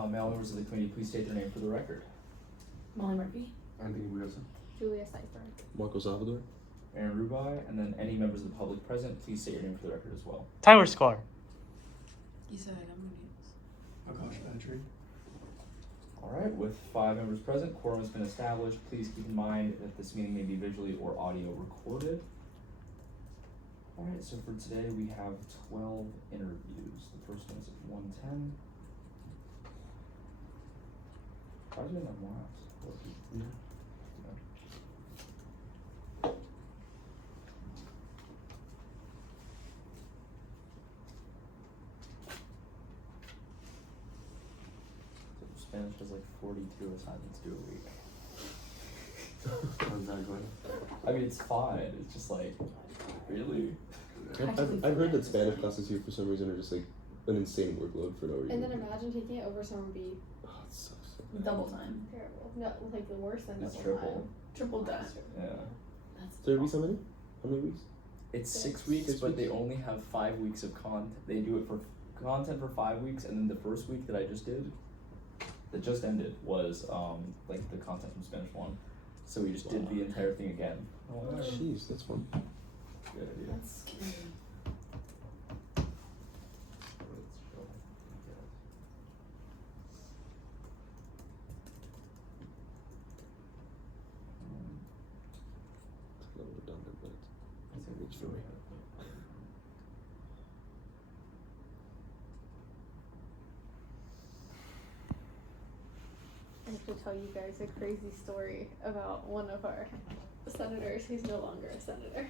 Male members of the committee, please state their name for the record. Molly Murphy. Anthony Wilson. Julia Cipher. Marco Salvador. Aaron Rubai, and then any members of the public present, please state your name for the record as well. Tyler Scar. Akash Bantry. Alright, with 5 members present, quorum has been established. Please keep in mind that this meeting may be visually or audio recorded. Alright, so for today we have 12 interviews. The first one is at 1:10. Why did I have last? Yeah. Spanish has like 42 assignments due a week. Exactly. I mean, it's fine. It's just like, really? I've heard that Spanish classes here for some reason are just like an insane workload for no reason. And then imagine taking it over summer B. Oh, it sucks so bad. Double time. Terrible. No, like the worse than It's double triple. time. Triple death. Yeah. That's So it'd be so many? How many weeks? It's 6 Six. weeks, 6 but they weeks? only have 5 weeks of content. They do it for content for 5 weeks, and then the first week that I just did, that just ended, was like the content from Spanish 1. So we just did the entire thing again. Oh, Jeez, that's fun. good idea. That's scary. It's a little redundant, but That's a good story. I have to tell you guys a crazy story about one of our senators who's no longer a senator.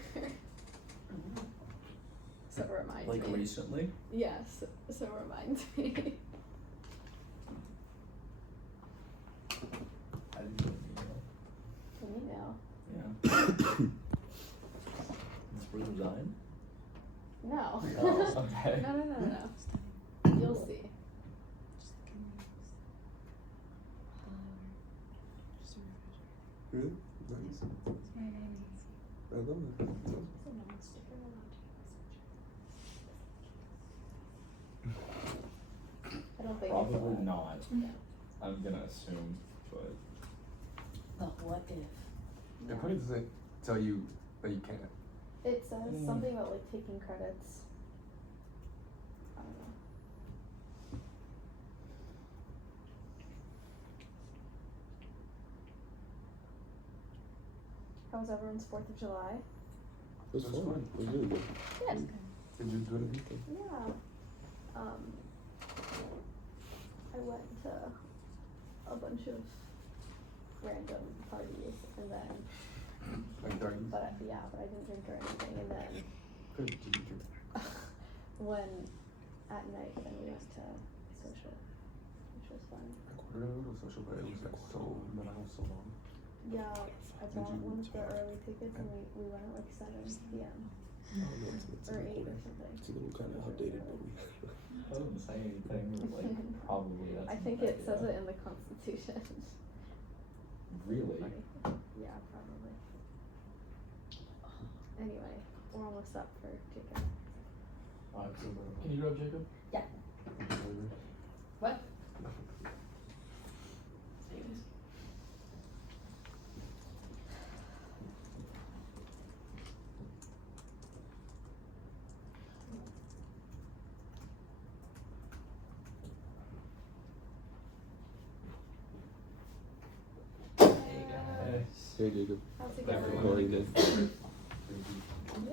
So it reminds Like me. recently? Yes, so it reminds me. I didn't get an An email. email. Yeah. This person resigned? No. Oh, okay. No. You'll see. Really? Nice. I love it. I don't think Probably it's not. Yeah. I'm gonna assume, but But what if? It probably doesn't tell you that you can't. It says something about like taking credits. I don't know. How was everyone's 4th of July? It was It was fun. fun. It was really good. Good. Did you do anything? Yeah. I went to a bunch of random parties and then, Like 30? but I didn't drink or anything. And then Good. Did you do? when at night, then we went to social, which was fun. I quartered a little social, but it was like so, man, I was so long. Yeah, I bought one of the early tickets and we went at like 7 p.m. Oh, no, it's or 8 or recording. something. It's a little kind of outdated, but we. I didn't say anything. Like, probably that's. I think a good it says idea. it in the Constitution. Really? Funny. Yeah, probably. Anyway, we're almost up for Jacob. Can you grab Jacob? Yeah. What? Hey. Hey, Jacob. How's it Thank going? you. How are you, man? Yeah.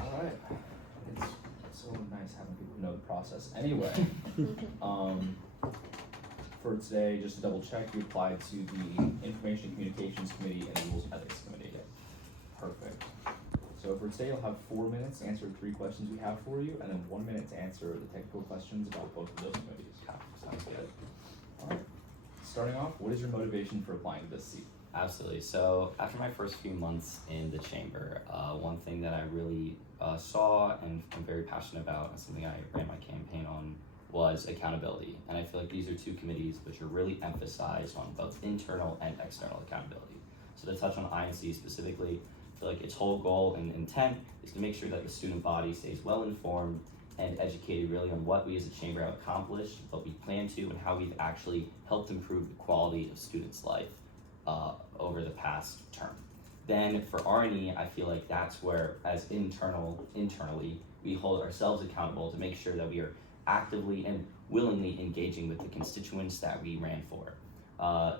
Alright. It's so nice having people know the process. Anyway, for today, just to double check, you applied to the Information and Communications Committee and the Rules and Ethics Committee. Perfect. So for today, you'll have 4 minutes to answer 3 questions we have for you, and then 1 minute to answer the technical questions about both of those committees. Sounds good. Alright. Starting off, what is your motivation for applying to this seat? Absolutely. So after my first few months in the chamber, one thing that I really saw and am very passionate about, and something I ran my campaign on, was accountability. And I feel like these are 2 committees which are really emphasized on both internal and external accountability. So to touch on I&C specifically, I feel like its whole goal and intent is to make sure that the student body stays well informed and educated really on what we as a chamber have accomplished, what we plan to, and how we've actually helped improve the quality of students' life over the past term. Then for R&E, I feel like that's where, as internally, we hold ourselves accountable to make sure that we are actively and willingly engaging with the constituents that we ran for.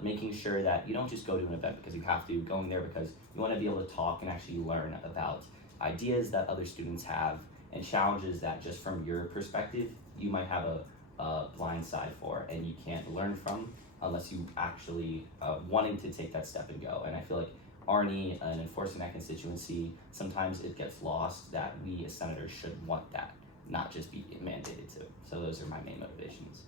Making sure that you don't just go to an event because you have to, going there because you want to be able to talk and actually learn about ideas that other students have and challenges that just from your perspective, you might have a blind side for and you can't learn from unless you actually wanting to take that step and go. And I feel like R&E and enforcing that constituency, sometimes it gets lost that we as senators should want that, not just be mandated to. So those are my main motivations.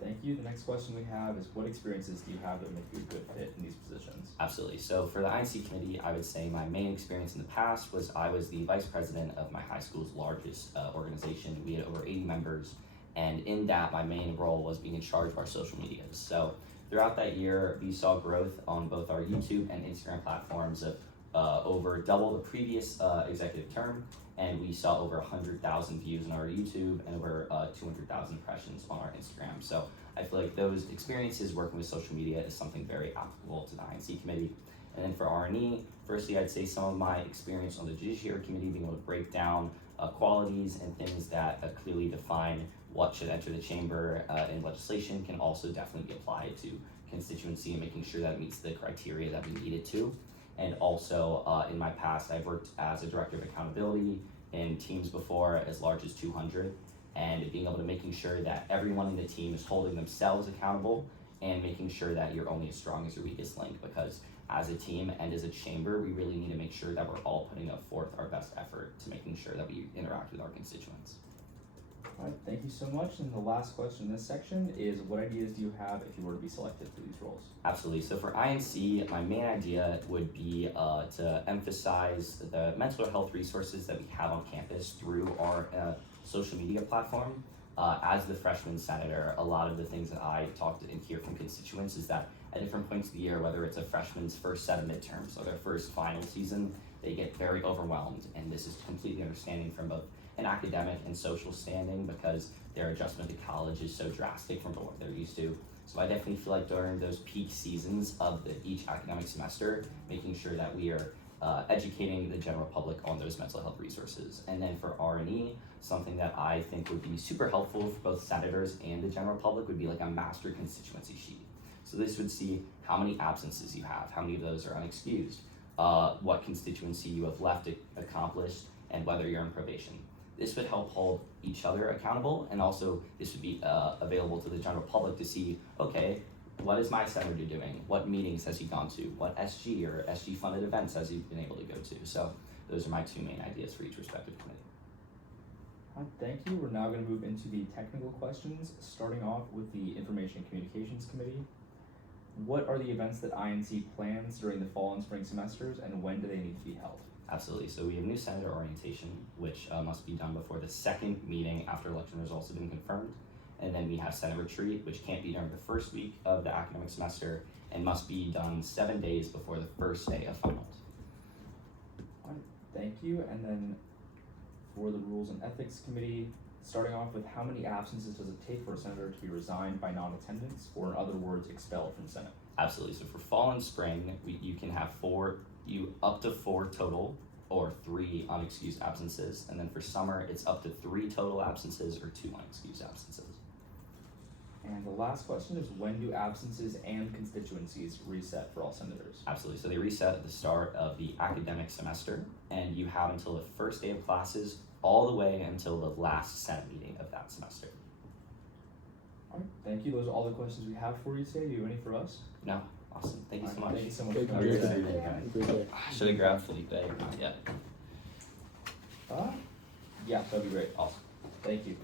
Thank you. The next question we have is, what experiences do you have that make you a good fit in these positions? Absolutely. So for the I&C committee, I would say my main experience in the past was I was the vice president of my high school's largest organization. We had over 80 members, and in that, my main role was being in charge of our social medias. So throughout that year, we saw growth on both our YouTube and Instagram platforms of over double the previous executive term, and we saw over 100,000 views on our YouTube and over 200,000 impressions on our Instagram. So I feel like those experiences working with social media is something very applicable to the I&C committee. And then for R&E, firstly, I'd say some of my experience on the Judiciary committee, being able to break down qualities and things that clearly define what should enter the chamber in legislation can also definitely be applied to constituency and making sure that it meets the criteria that we need it to. And also in my past, I've worked as a director of accountability in teams before as large as 200, and being able to making sure that everyone in the team is holding themselves accountable and making sure that you're only as strong as your weakest link, because as a team and as a chamber, we really need to make sure that we're all putting forth our best effort to making sure that we interact with our constituents. All right, thank you so much. And the last question in this section is, what ideas do you have if you were to be selected for these roles? Absolutely. So for I&C, my main idea would be to emphasize the mental health resources that we have on campus through our social media platform. As the freshman senator, a lot of the things that I talk to and hear from constituents is that at different points of the year, whether it's a freshman's first set of midterms or their first final season, they get very overwhelmed. And this is completely understanding from both an academic and social standing, because their adjustment to college is so drastic from what they're used to. So I definitely feel like during those peak seasons of each academic semester, making sure that we are educating the general public on those mental health resources. And then for R&E, something that I think would be super helpful for both senators and the general public would be like a master constituency sheet. So this would see how many absences you have, how many of those are unexcused, what constituency you have left accomplished, and whether you're on probation. This would help hold each other accountable, and also this would be available to the general public to see, okay, what is my senator doing? What meetings has he gone to? What SG or SG funded events has he been able to go to? So those are my two main ideas for each respective committee. All right, thank you. We're now going to move into the technical questions, starting off with the Information and Communications Committee. What are the events that I&C plans during the fall and spring semesters, and when do they need to be held? Absolutely. So we have new senator orientation, which must be done before the second meeting after election results have been confirmed. And then we have Senate retreat, which can't be during the first week of the academic semester and must be done 7 days before the first day of finals. All right, thank you. And then for the Rules and Ethics Committee, starting off with, how many absences does it take for a senator to be resigned by non-attendance, or in other words, expelled from Senate? Absolutely. So for fall and spring, you can have up to 4 total or 3 unexcused absences. And then for summer, it's up to 3 total absences or 2 unexcused absences. And the last question is, when do absences and constituencies reset for all senators? Absolutely. So they reset at the start of the academic semester, and you have until the first day of classes all the way until the last Senate meeting of that semester. All right, thank you. Those are all the questions we have for you today. Do you have any for us? No? Awesome. Thank you so much. Thank you so much. Thank for you. coming Great today. Great day. I should have grabbed Felipe. Not yet. Yeah, that'd be great. Awesome. Thank you.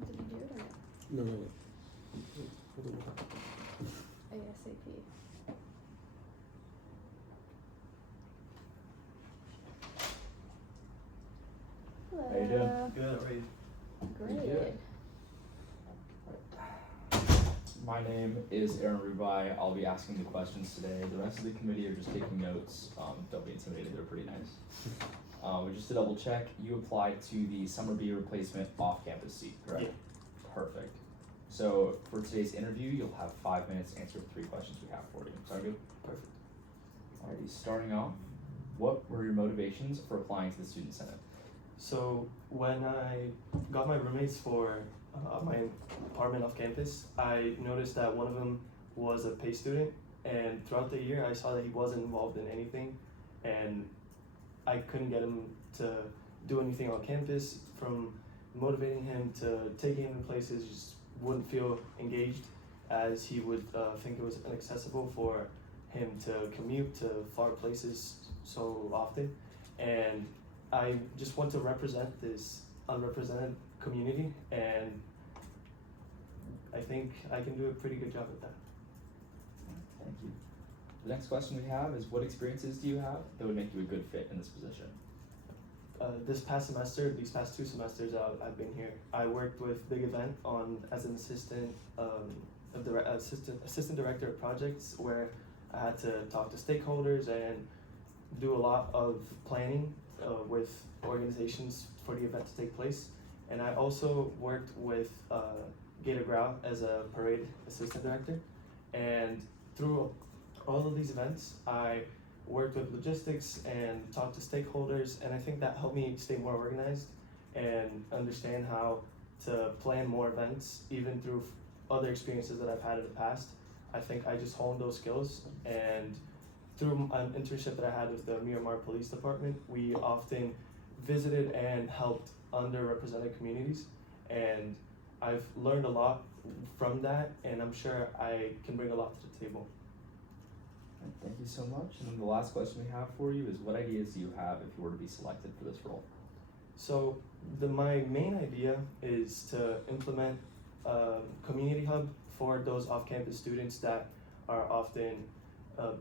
Did you do it or no? No, no, no. ASAP. Hello. How you doing? Good, right? Great. Good. My name is Aaron Rubai. I'll be asking the questions today. The rest of the committee are just taking notes. Don't be intimidated, they're pretty nice. But just to double check, you applied to the summer B replacement off-campus seat, correct? Yeah. Perfect. So for today's interview, you'll have 5 minutes to answer the 3 questions we have for you. Sound good? Perfect. Alrighty, starting off, what were your motivations for applying to the Student Senate? So when I got my roommates for my apartment off campus, I noticed that one of them was a PACE student, and throughout the year I saw that he wasn't involved in anything, and I couldn't get him to do anything on campus. From motivating him to taking him to places, just wouldn't feel engaged, as he would think it was inaccessible for him to commute to far places so often. And I just want to represent this unrepresented community, and I think I can do a pretty good job at that. Thank you. The next question we have is, what experiences do you have that would make you a good fit in this position? These past 2 semesters I've been here, I worked with Big Event as an assistant director of projects, where I had to talk to stakeholders and do a lot of planning with organizations for the event to take place. And I also worked with Gator Grau as a parade assistant director. And through all of these events, I worked with logistics and talked to stakeholders, and I think that helped me stay more organized and understand how to plan more events, even through other experiences that I've had in the past. I think I just honed those skills, and through an internship that I had with the Miramar Police Department, we often visited and helped underrepresented communities, and I've learned a lot from that, and I'm sure I can bring a lot to the table. Thank you so much. And then the last question we have for you is, what ideas do you have if you were to be selected for this role? So my main idea is to implement a community hub for those off-campus students that are often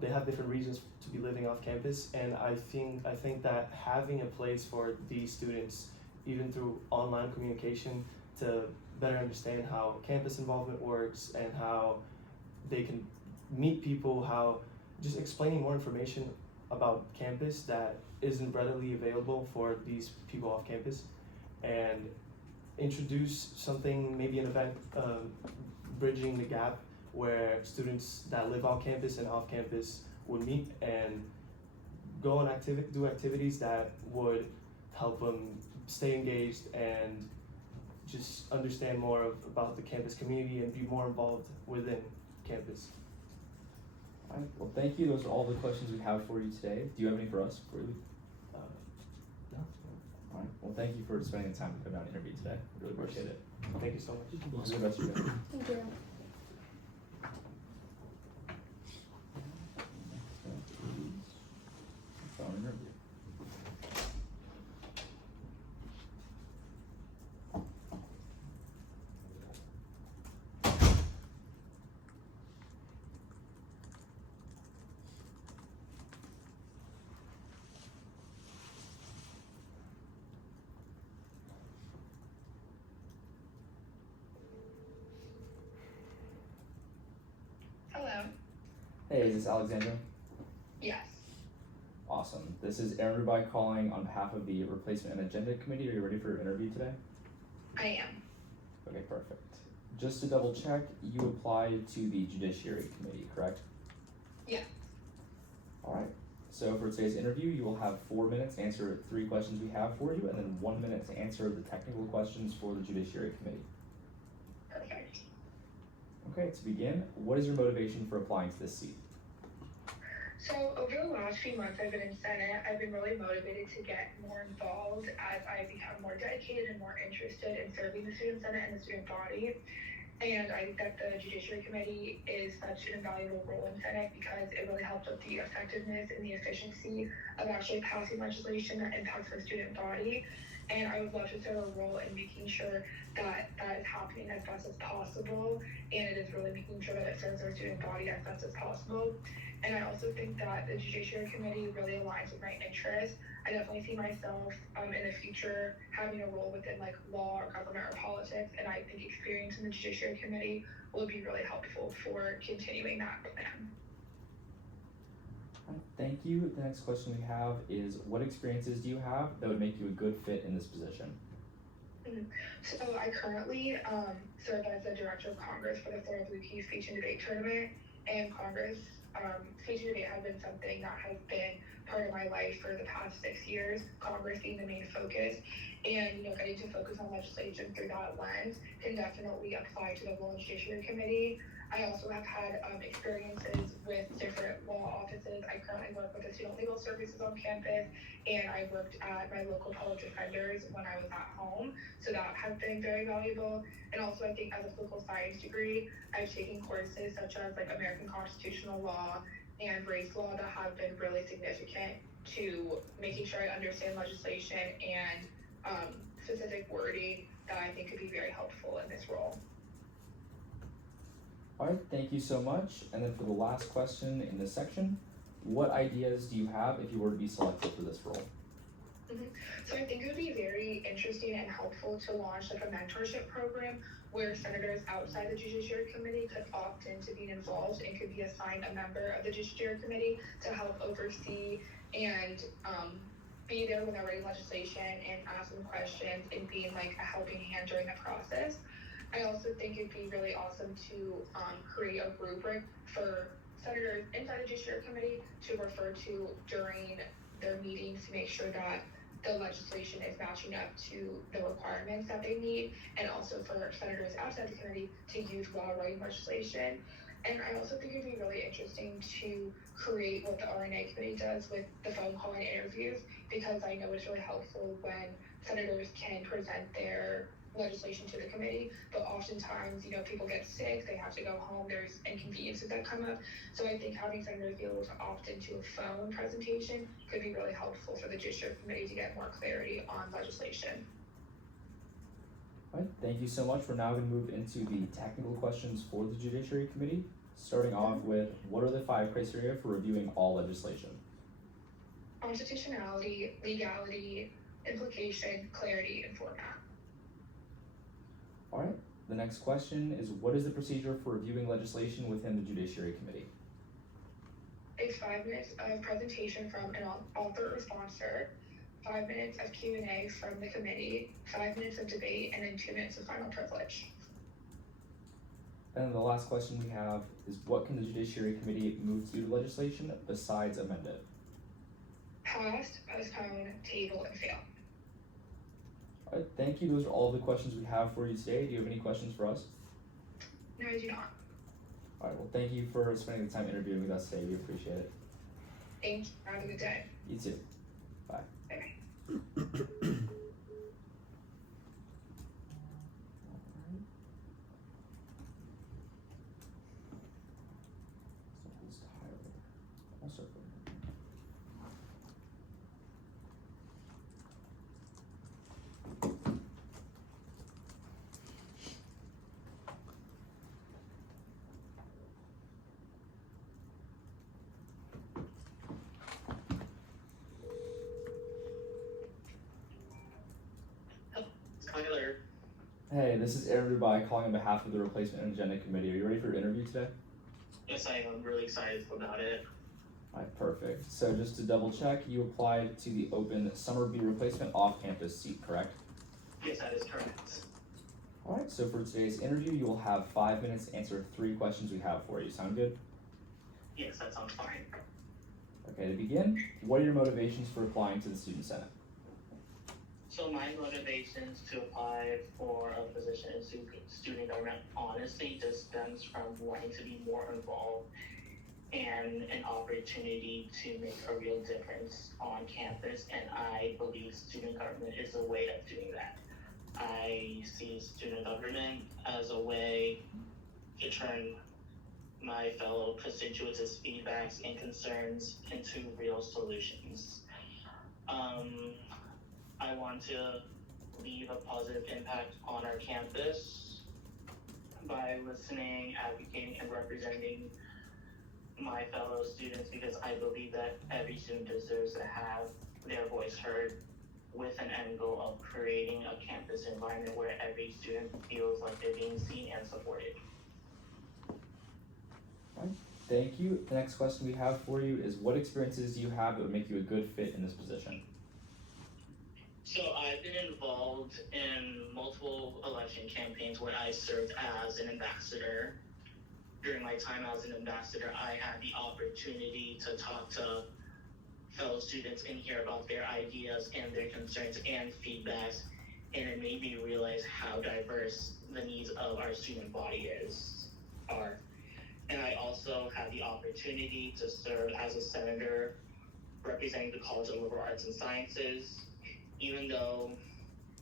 they have different reasons to be living off campus, and I think that having a place for these students, even through online communication, to better understand how campus involvement works and how they can meet people, how just explaining more information about campus that isn't readily available for these people off campus, and introduce something, maybe an event bridging the gap where students that live on campus and off campus would meet and go on do activities that would help them stay engaged and just understand more about the campus community and be more involved within campus. All right, well, thank you. Those are all the questions we have for you today. Do you have any for us before we leave? No. All right, well, thank you for spending the time to come down and interview today. Really appreciate it. Thank you so much. Have a good rest of your day. Thank you. Phone interview. Hello. Hey, is this Alexandra? Yes. Awesome. This is Aaron Rubai calling on behalf of the Replacement and Agenda Committee. Are you ready for your interview today? I am. Okay, perfect. Just to double check, you applied to the Judiciary Committee, correct? Yeah. Alright, so for today's interview, you will have 4 minutes to answer 3 questions we have for you, and then 1 minute to answer the technical questions for the Judiciary Committee. Perfect. Okay, to begin, what is your motivation for applying to this seat? So over the last few months I've been in Senate, I've been really motivated to get more involved as I become more dedicated and more interested in serving the Student Senate and the student body. And I think that the Judiciary Committee is such an invaluable role in Senate because it really helps with the effectiveness and the efficiency of actually passing legislation that impacts the student body. and I would love to serve a role in making sure that that is happening as best as possible, and it is really making sure that it serves our student body as best as possible. And I also think that the Judiciary Committee really aligns with my interests. I definitely see myself in the future having a role within like law or government or politics, and I think experience in the Judiciary Committee will be really helpful for continuing that plan. Thank you. The next question we have is, what experiences do you have that would make you a good fit in this position? So I currently serve as the Director of Congress for the Florida Blue Key Speech and Debate Tournament, and Congress speech and debate has been something that has been part of my life for the past 6 years, Congress being the main focus, and getting to focus on legislation through that lens can definitely apply to the role in Judiciary Committee. I also have had experiences with different law offices. I currently work with the Student Legal Services on campus, and I worked at my local public defenders when I was at home, so that has been very valuable. And also, I think as a political science degree, I've taken courses such as like American constitutional law and race law that have been really significant to making sure I understand legislation and specific wording that I think could be very helpful in this role. All right, thank you so much. And then for the last question in this section, what ideas do you have if you were to be selected for this role? So I think it would be very interesting and helpful to launch like a mentorship program where senators outside the Judiciary Committee could opt into being involved and could be assigned a member of the Judiciary Committee to help oversee and be there when they're writing legislation and ask them questions and being like a helping hand during the process. I also think it'd be really awesome to create a rubric for senators inside the Judiciary Committee to refer to during their meetings to make sure that the legislation is matching up to the requirements that they need, and also for senators outside the committee to use while writing legislation. And I also think it'd be really interesting to create what the R&E Committee does with the phone call and interviews, because I know it's really helpful when senators can present their legislation to the committee, but oftentimes, people get sick, they have to go home, there's inconveniences that come up. So I think having senators be able to opt into a phone presentation could be really helpful for the Judiciary Committee to get more clarity on legislation. All right, thank you so much. We're now going to move into the technical questions for the Judiciary Committee, starting off with, what are the 5 criteria for reviewing all legislation? Constitutionality, legality, implication, clarity, and format. All right, the next question is, what is the procedure for reviewing legislation within the Judiciary Committee? It's 5 minutes of presentation from an author or sponsor, 5 minutes of Q&A from the committee, 5 minutes of debate, and then 2 minutes of final privilege. And then the last question we have is, what can the Judiciary Committee move to do to legislation besides amend it? Passed, postpone, table, and fail. All right, thank you. Those are all the questions we have for you today. Do you have any questions for us? No, I do not. All right, well, thank you for spending the time interviewing with us today. We appreciate it. Thank you. Have a good day. You too. Bye. Bye-bye. Tyler. Hey, this is Aaron Dubai calling on behalf of the Replacement and Agenda Committee. Are you ready for your interview today? Yes, I am. I'm really excited about it. All right, perfect. So just to double check, you applied to the open Summer B Replacement off-campus seat, correct? Yes, that is correct. All right, so for today's interview, you will have 5 minutes to answer 3 questions we have for you. Sound good? Yes, that sounds fine. Okay, to begin, what are your motivations for applying to the Student Senate? So my motivations to apply for a position in student government honestly just stems from wanting to be more involved and an opportunity to make a real difference on campus, and I believe student government is a way of doing that. I see student government as a way to turn my fellow constituents' feedbacks and concerns into real solutions. I want to leave a positive impact on our campus by listening, advocating, and representing my fellow students, because I believe that every student deserves to have their voice heard, with an end goal of creating a campus environment where every student feels like they're being seen and supported. Thank you. The next question we have for you is, what experiences do you have that would make you a good fit in this position? So I've been involved in multiple election campaigns where I served as an ambassador. During my time as an ambassador, I had the opportunity to talk to fellow students and hear about their ideas and their concerns and feedbacks, and it made me realize how diverse the needs of our student body are. And I also had the opportunity to serve as a senator representing the College of Liberal Arts and Sciences. Even though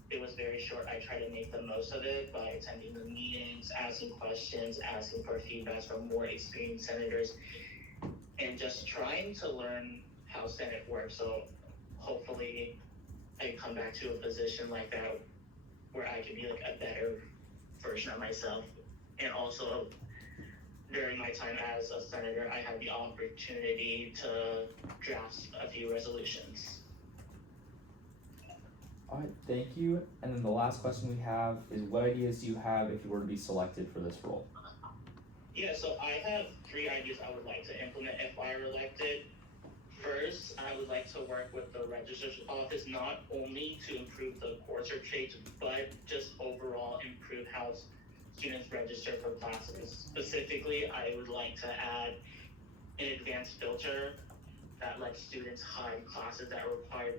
it was very short, I tried to make the most of it by attending the meetings, asking questions, asking for feedback from more experienced senators, and just trying to learn how Senate works. So hopefully I come back to a position like that where I can be like a better version of myself. And also during my time as a senator, I had the opportunity to draft a few resolutions. All right, thank you. And then the last question we have is, what ideas do you have if you were to be selected for this role? Yeah, so I have 3 ideas I would like to implement if I were elected. First, I would like to work with the registrar's office, not only to improve the course or trades, but just overall improve how students register for classes. Specifically, I would like to add an advanced filter that lets students hide classes that require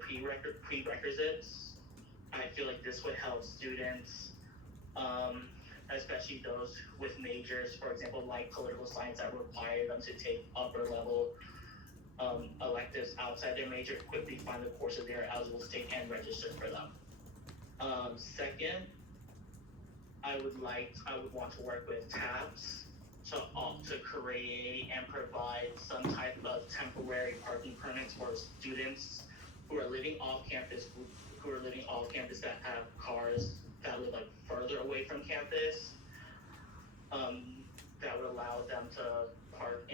prerequisites. I feel like this would help students, especially those with majors, for example, like political science, that require them to take upper level electives outside their major, quickly find the courses they are eligible to take and register for them. Second, I would want to work with TAPS to create and provide some type of temporary parking permits for students who are living off campus, that have cars that live like further away from campus. That would allow them to park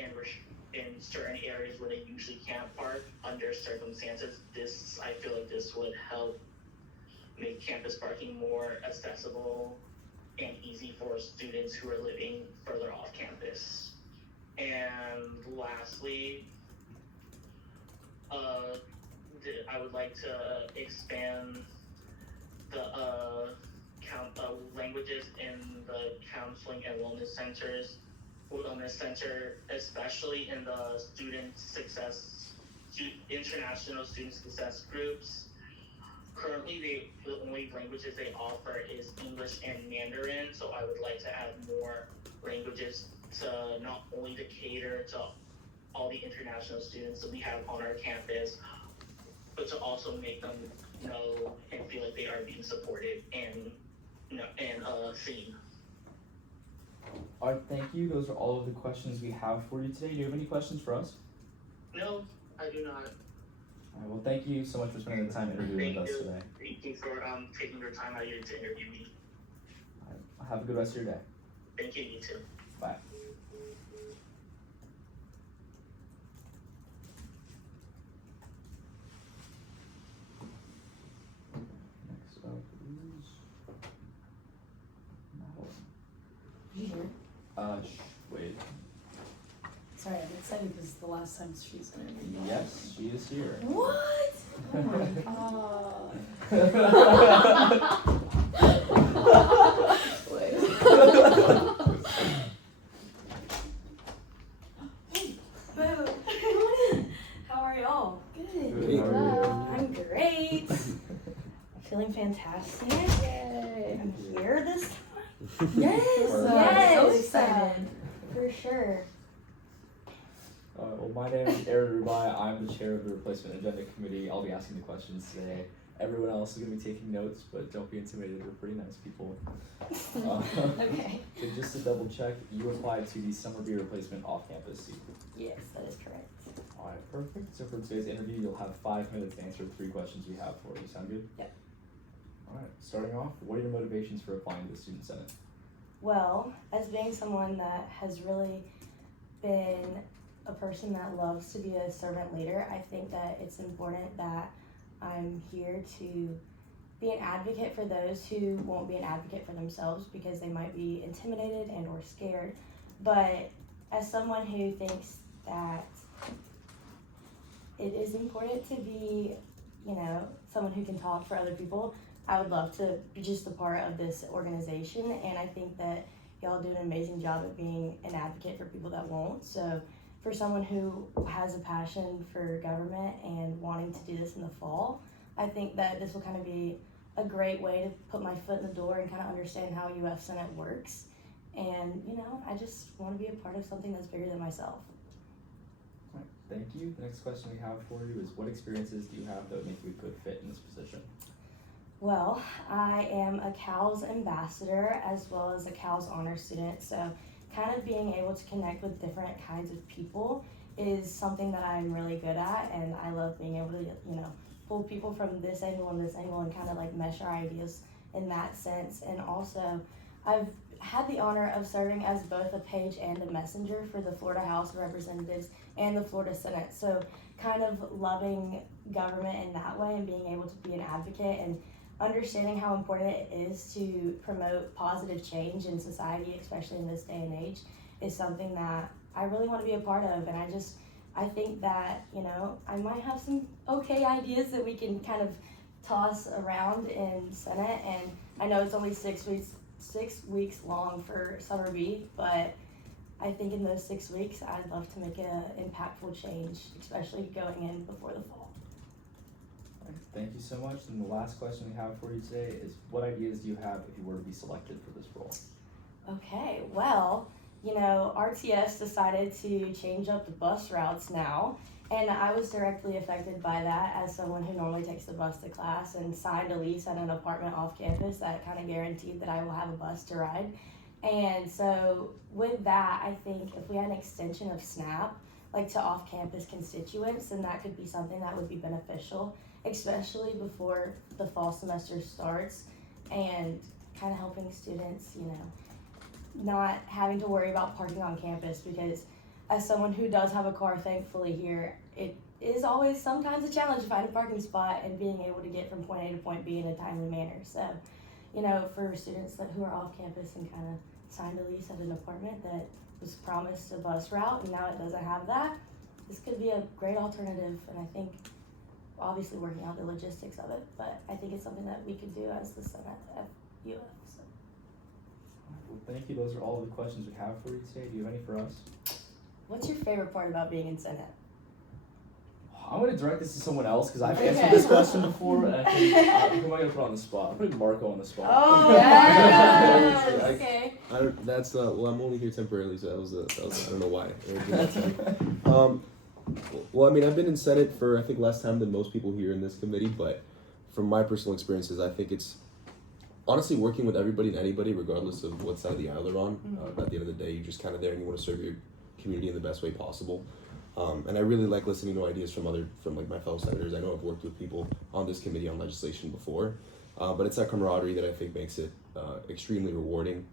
in certain areas where they usually can't park under circumstances. I feel like this would help make campus parking more accessible and easy for students who are living further off campus. And lastly, I would like to expand the languages in the counseling and wellness center, especially in the international student success groups. Currently, the only languages they offer is English and Mandarin, so I would like to add more languages to not only to cater to all the international students that we have on our campus, but to also make them know and feel like they are being supported and seen. All right, thank you. Those are all of the questions we have for you today. Do you have any questions for us? No, I do not. All right, well, thank you so much for spending the time interviewing with us today. Thank you for taking your time out here to interview me. All right, have a good rest of your day. Thank you, you too. Bye. Next up is Madeline. You here? Wait. Sorry, I'm excited because the last time she's interviewed me. Yes, she is here. What? Oh my god. How are y'all? Good. Good, how are you? I'm great. Feeling fantastic. Yay. I'm here this time. Yes. Yes. So excited. For sure. Well, my name is Aaron Rubai. I'm the chair of the Replacement Agenda Committee. I'll be asking the questions today. Everyone else is going to be taking notes, but don't be intimidated. We're pretty nice people. Okay. So just to double check, you applied to the summer beer replacement off-campus seat. Yes, that is correct. All right, perfect. So for today's interview, you'll have 5 minutes to answer the 3 questions we have for you. Sound good? Yep. Alright, starting off, what are your motivations for applying to the Student Senate? Well, as being someone that has really been a person that loves to be a servant leader, I think that it's important that I'm here to be an advocate for those who won't be an advocate for themselves because they might be intimidated and or scared. But as someone who thinks that it is important to be, someone who can talk for other people, I would love to be just a part of this organization, and I think that y'all do an amazing job at being an advocate for people that won't. So for someone who has a passion for government and wanting to do this in the fall, I think that this will kind of be a great way to put my foot in the door and kind of understand how UF Senate works. And, I just want to be a part of something that's bigger than myself. Alright, thank you. The next question we have for you is, what experiences do you have that would make you a good fit in this position? Well, I am a CALS ambassador as well as a CALS honor student, so kind of being able to connect with different kinds of people is something that I'm really good at, and I love being able to, pull people from this angle and kind of like mesh our ideas in that sense. And also, I've had the honor of serving as both a page and a messenger for the Florida House of Representatives and the Florida Senate, so kind of loving government in that way and being able to be an advocate and understanding how important it is to promote positive change in society, especially in this day and age, is something that I really want to be a part of. And I think that, I might have some okay ideas that we can kind of toss around in Senate. And I know it's only 6 weeks long for Summer B, but I think in those 6 weeks, I'd love to make an impactful change, especially going in before the fall. Thank you so much. And the last question we have for you today is, what ideas do you have if you were to be selected for this role? Okay, well, RTS decided to change up the bus routes now, and I was directly affected by that as someone who normally takes the bus to class and signed a lease at an apartment off campus that kind of guaranteed that I will have a bus to ride. And so with that, I think if we had an extension of SNAP, like to off-campus constituents, then that could be something that would be beneficial, especially before the fall semester starts, and kind of helping students, not having to worry about parking on campus, because as someone who does have a car, thankfully here, it is always sometimes a challenge to find a parking spot and being able to get from point A to point B in a timely manner. So, for students who are off campus and kind of signed a lease at an apartment that was promised a bus route and now it doesn't have that, this could be a great alternative. And I think obviously working out the logistics of it, but I think it's something that we could do as the Senate at UF. So. Well, thank you. Those are all the questions we have for you today. Do you have any for us? What's your favorite part about being in Senate? I'm going to direct this to someone else because I've answered this question before, and I think, who am I going to put on the spot? I'm putting Marco on the spot. Oh, yes! Okay. Well, I'm only here temporarily, so that was I don't know why. Well, I mean, I've been in Senate for, I think, less time than most people here in this committee, but from my personal experiences, I think it's honestly working with everybody and anybody, regardless of what side of the aisle they're on. At the end of the day, you're just kind of there and you want to serve your community in the best way possible. And I really like listening to ideas from like my fellow senators. I know I've worked with people on this committee on legislation before, but it's that camaraderie that I think makes it extremely rewarding.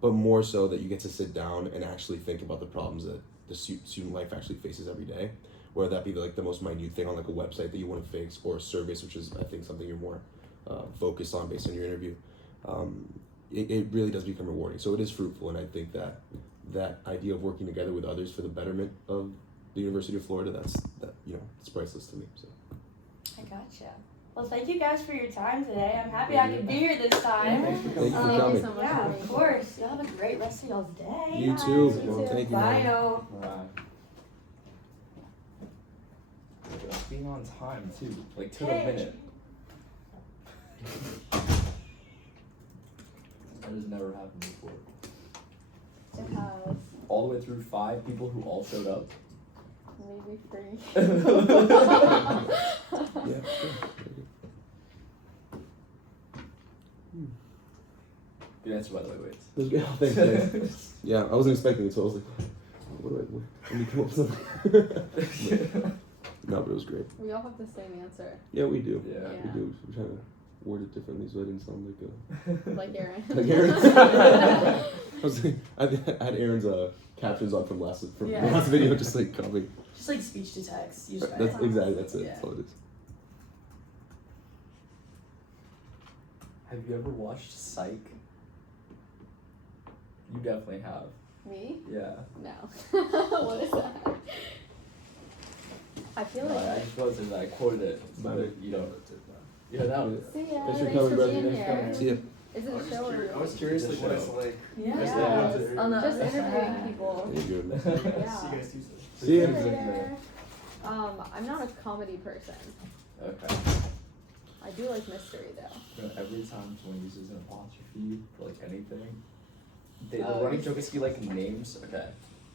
But more so that you get to sit down and actually think about the problems that the student life actually faces every day, whether that be the most minute thing on like a website that you want to fix, or a service, which is I think something you're more focused on based on your interview. It really does become rewarding. So it is fruitful, and I think that idea of working together with others for the betterment of the University of Florida, it's priceless to me. So. I gotcha. Well, thank you guys for your time today. I'm happy I could be here this time. Thank you for coming. Thank you so much. Yeah, of course. Y'all have a great rest of y'all's day. You too. Thank you. Bye, y'all. Being on time too, like to the Hey. minute. That has never happened before. It has All the way through 5 people who all showed up. maybe 3. Yeah. Sure. Good answer, by the way, wait. That's good. Oh, thanks. Yeah, I wasn't expecting it, so I was like, let me come up with something. No, but it was great. We all have the same answer. Yeah, we do. Yeah. We do. We're trying to worded differently so I didn't sound like a Like Aaron. like Aaron. I was like, I had Aaron's captions on from last the Yeah. last video, just like copy. Just like speech to text. Use That's right. exactly that's it. Yeah. That's all it is. Have you ever watched Psych? You definitely have. Me? Yeah. No. What is that? I feel No, like. I just wasn't. I quoted it, but you don't. Yeah, that was. See ya. Thanks for Thanks coming, for brother. being Thanks for here. coming. See ya. Is it a show or? I was curious like what it's Show. like. Yeah. Just Yeah. On the Just other interviewing side. people. There you go. See you Yeah. guys Tuesday. See ya. Later. I'm not a comedy person. Okay. I do like mystery though. You know, every time someone uses an apostrophe for like anything, the Oh, running it's- joke is he like names. Okay,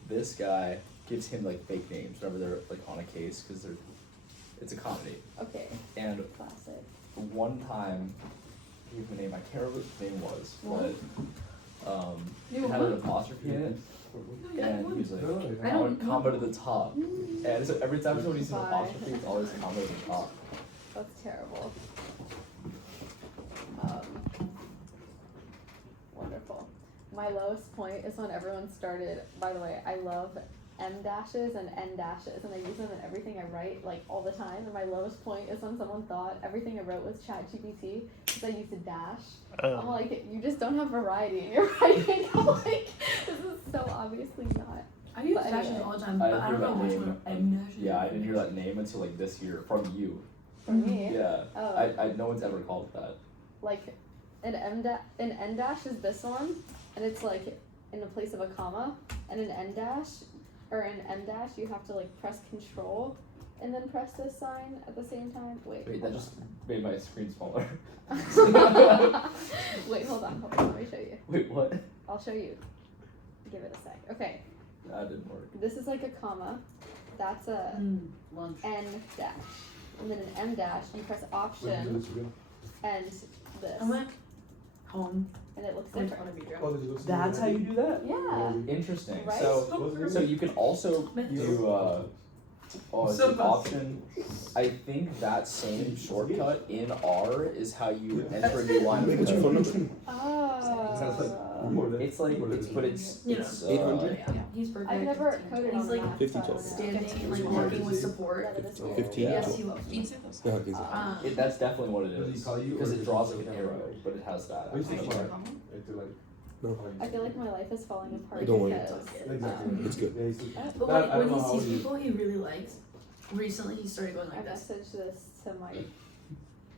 this guy gives him like fake names whenever they're like on a case because it's a comedy. Okay. And Classic. one time, he gave him a name. I can't remember what his name was, but it had an apostrophe in it. And he was like, comma to the top. And so every time someone uses an Bye. apostrophe, it's always comma to the top. That's terrible. Wonderful. My lowest point is when everyone started, by the way, I love M dashes and N dashes, and I use them in everything I write, like, all the time. And my lowest point is when someone thought everything I wrote was ChatGPT because I used a dash. I'm like, you just don't have variety in your writing. I'm like, this is so obviously not. I use But dashes anyway. all the time, I but I didn't don't know hear which that one. name. M dashes. Yeah, I didn't hear that name until like this year from you. For me, Yeah. Oh. I no one's ever called it that. like, an N dash is this one, and it's like in the place of a comma, and an N dash, or an M dash, you have to like press Control, and then press this sign at the same time. Wait, Wait, that hold just made my screen smaller. on. Wait, hold on, let me show you. Wait, what? I'll show you. Give it a sec. Okay, That didn't work. this is like a comma, that's a Lunch. N dash, and then an M dash, you press Option, and this, I went home. and it looks I went different. to Beach. That's how you do that? Yeah. Interesting. Right? So you can also do it's an option. I think that same shortcut in R is how you enter a new line of What's your phone code. number? It's like it's You know. it's 800? Yeah, he's perfect. I've never coded He's on like math, 50 so I don't know. standing, like working with support. That is weird. 15. Yes, he loves me. Yeah, okay, so- that's definitely what it Does he is. call you, Because or it does draws he like an say arrow, something? but it has that. What do you think actually. about I feel like my life is falling apart Don't worry. because It's good. But I like don't when know he how sees you- people he really likes, recently he started going I like this, messaged this to my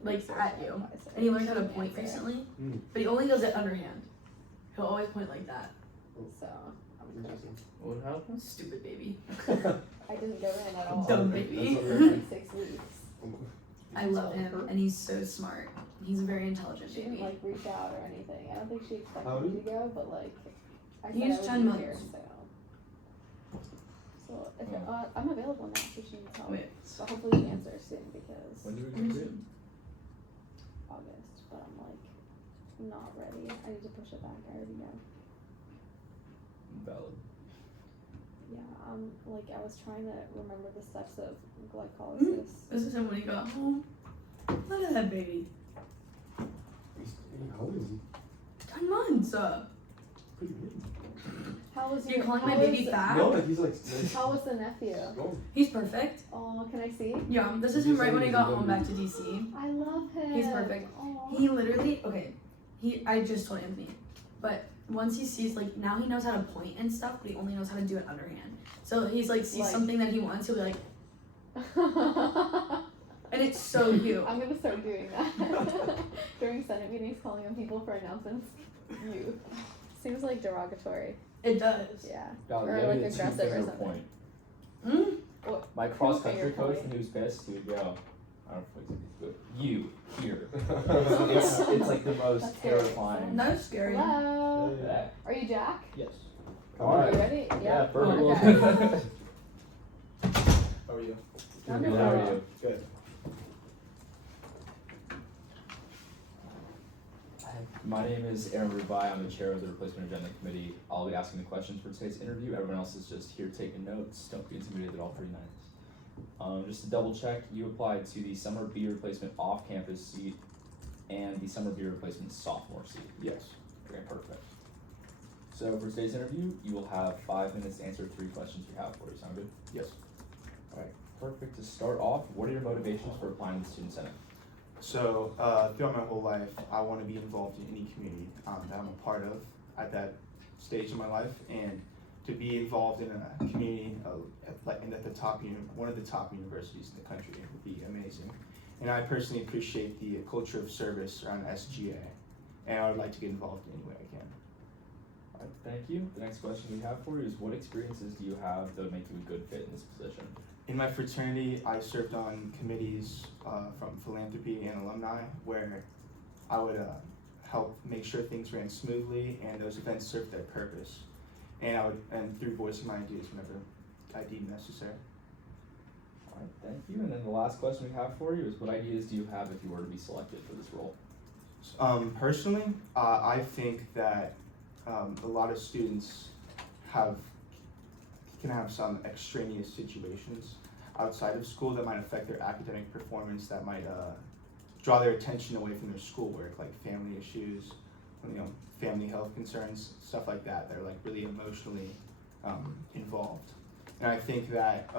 like research at you. advisor. And he learned how to Didn't point answer. recently, Mm. but he only does it underhand. He'll always point like that. So I'm cooking. What happened? Stupid baby. I didn't go in at all. Dumb baby. For like 6 weeks. I love him and he's so smart. He's a very intelligent She didn't baby. like reach out or anything. I don't think she How expected old me to go, but like I said He's I would 10 be months. here, so if Oh. I'm available now, so she needs help. Wait. But hopefully she answers soon because When did we get it? August. But I'm like not ready. I need to push it back. I already know. Valid. Yeah, like I was trying to remember the steps of glycolysis. This is him when he got home. Look at that baby. How old is he? 10 months. Pretty good. How was You're your, calling how my baby was- fat? No, like he's like. How was the nephew? Oh, He's perfect. Oh, can I see? Yeah, this is him right when he got home back to DC. I love him. He's perfect. Aw. He literally, I just told Anthony, but once he sees, like, now he knows how to point and stuff, but he only knows how to do it underhand. So he's like, sees Like- something that he wants, he'll be like, and it's so cute. I'm gonna start doing that during Senate meetings, calling on people for announcements. You seems like derogatory. It does. Yeah. Valid. Or Yeah, like we did aggressive or two-finger something. point. Mm? My cross Two-finger country coach point. when he was pissed, he would go, I don't know if it's good. You here. It's like the most That's scary. terrifying. That is scary. Hello. Yeah. Are you Jack? Yes. Come All on. Are you right. ready? Yeah, perfect. Okay. How are you? I'm Good, good. how are you? Good. My name is Aaron Rubai. I'm the chair of the Replacement Adjournment Committee. I'll be asking the questions for today's interview. Everyone else is just here taking notes. Don't be intimidated at all 3 minutes. Just to double check, you applied to the summer B replacement off-campus seat and the summer beer replacement sophomore seat. Yes. Okay, perfect. So for today's interview, you will have 5 minutes to answer 3 questions we have for you. Sound good? Yes. Alright, perfect. To start off, what are your motivations for applying to the Student Senate? So throughout my whole life, I want to be involved in any community that I'm a part of at that stage in my life, and to be involved in a community at the top one of the top universities in the country would be amazing. And I personally appreciate the culture of service around SGA, and I would like to get involved in any way I can. Alright, thank you. The next question we have for you is, what experiences do you have that would make you a good fit in this position? In my fraternity, I served on committees from philanthropy and alumni, where I would help make sure things ran smoothly and those events served their purpose. And through voicing my ideas whenever I deem necessary. Alright, thank you. And then the last question we have for you is, what ideas do you have if you were to be selected for this role? Personally, I think that a lot of students can have some extraneous situations outside of school that might affect their academic performance, that might draw their attention away from their schoolwork, like family issues, family health concerns, stuff like that. They're like really emotionally involved. And I think that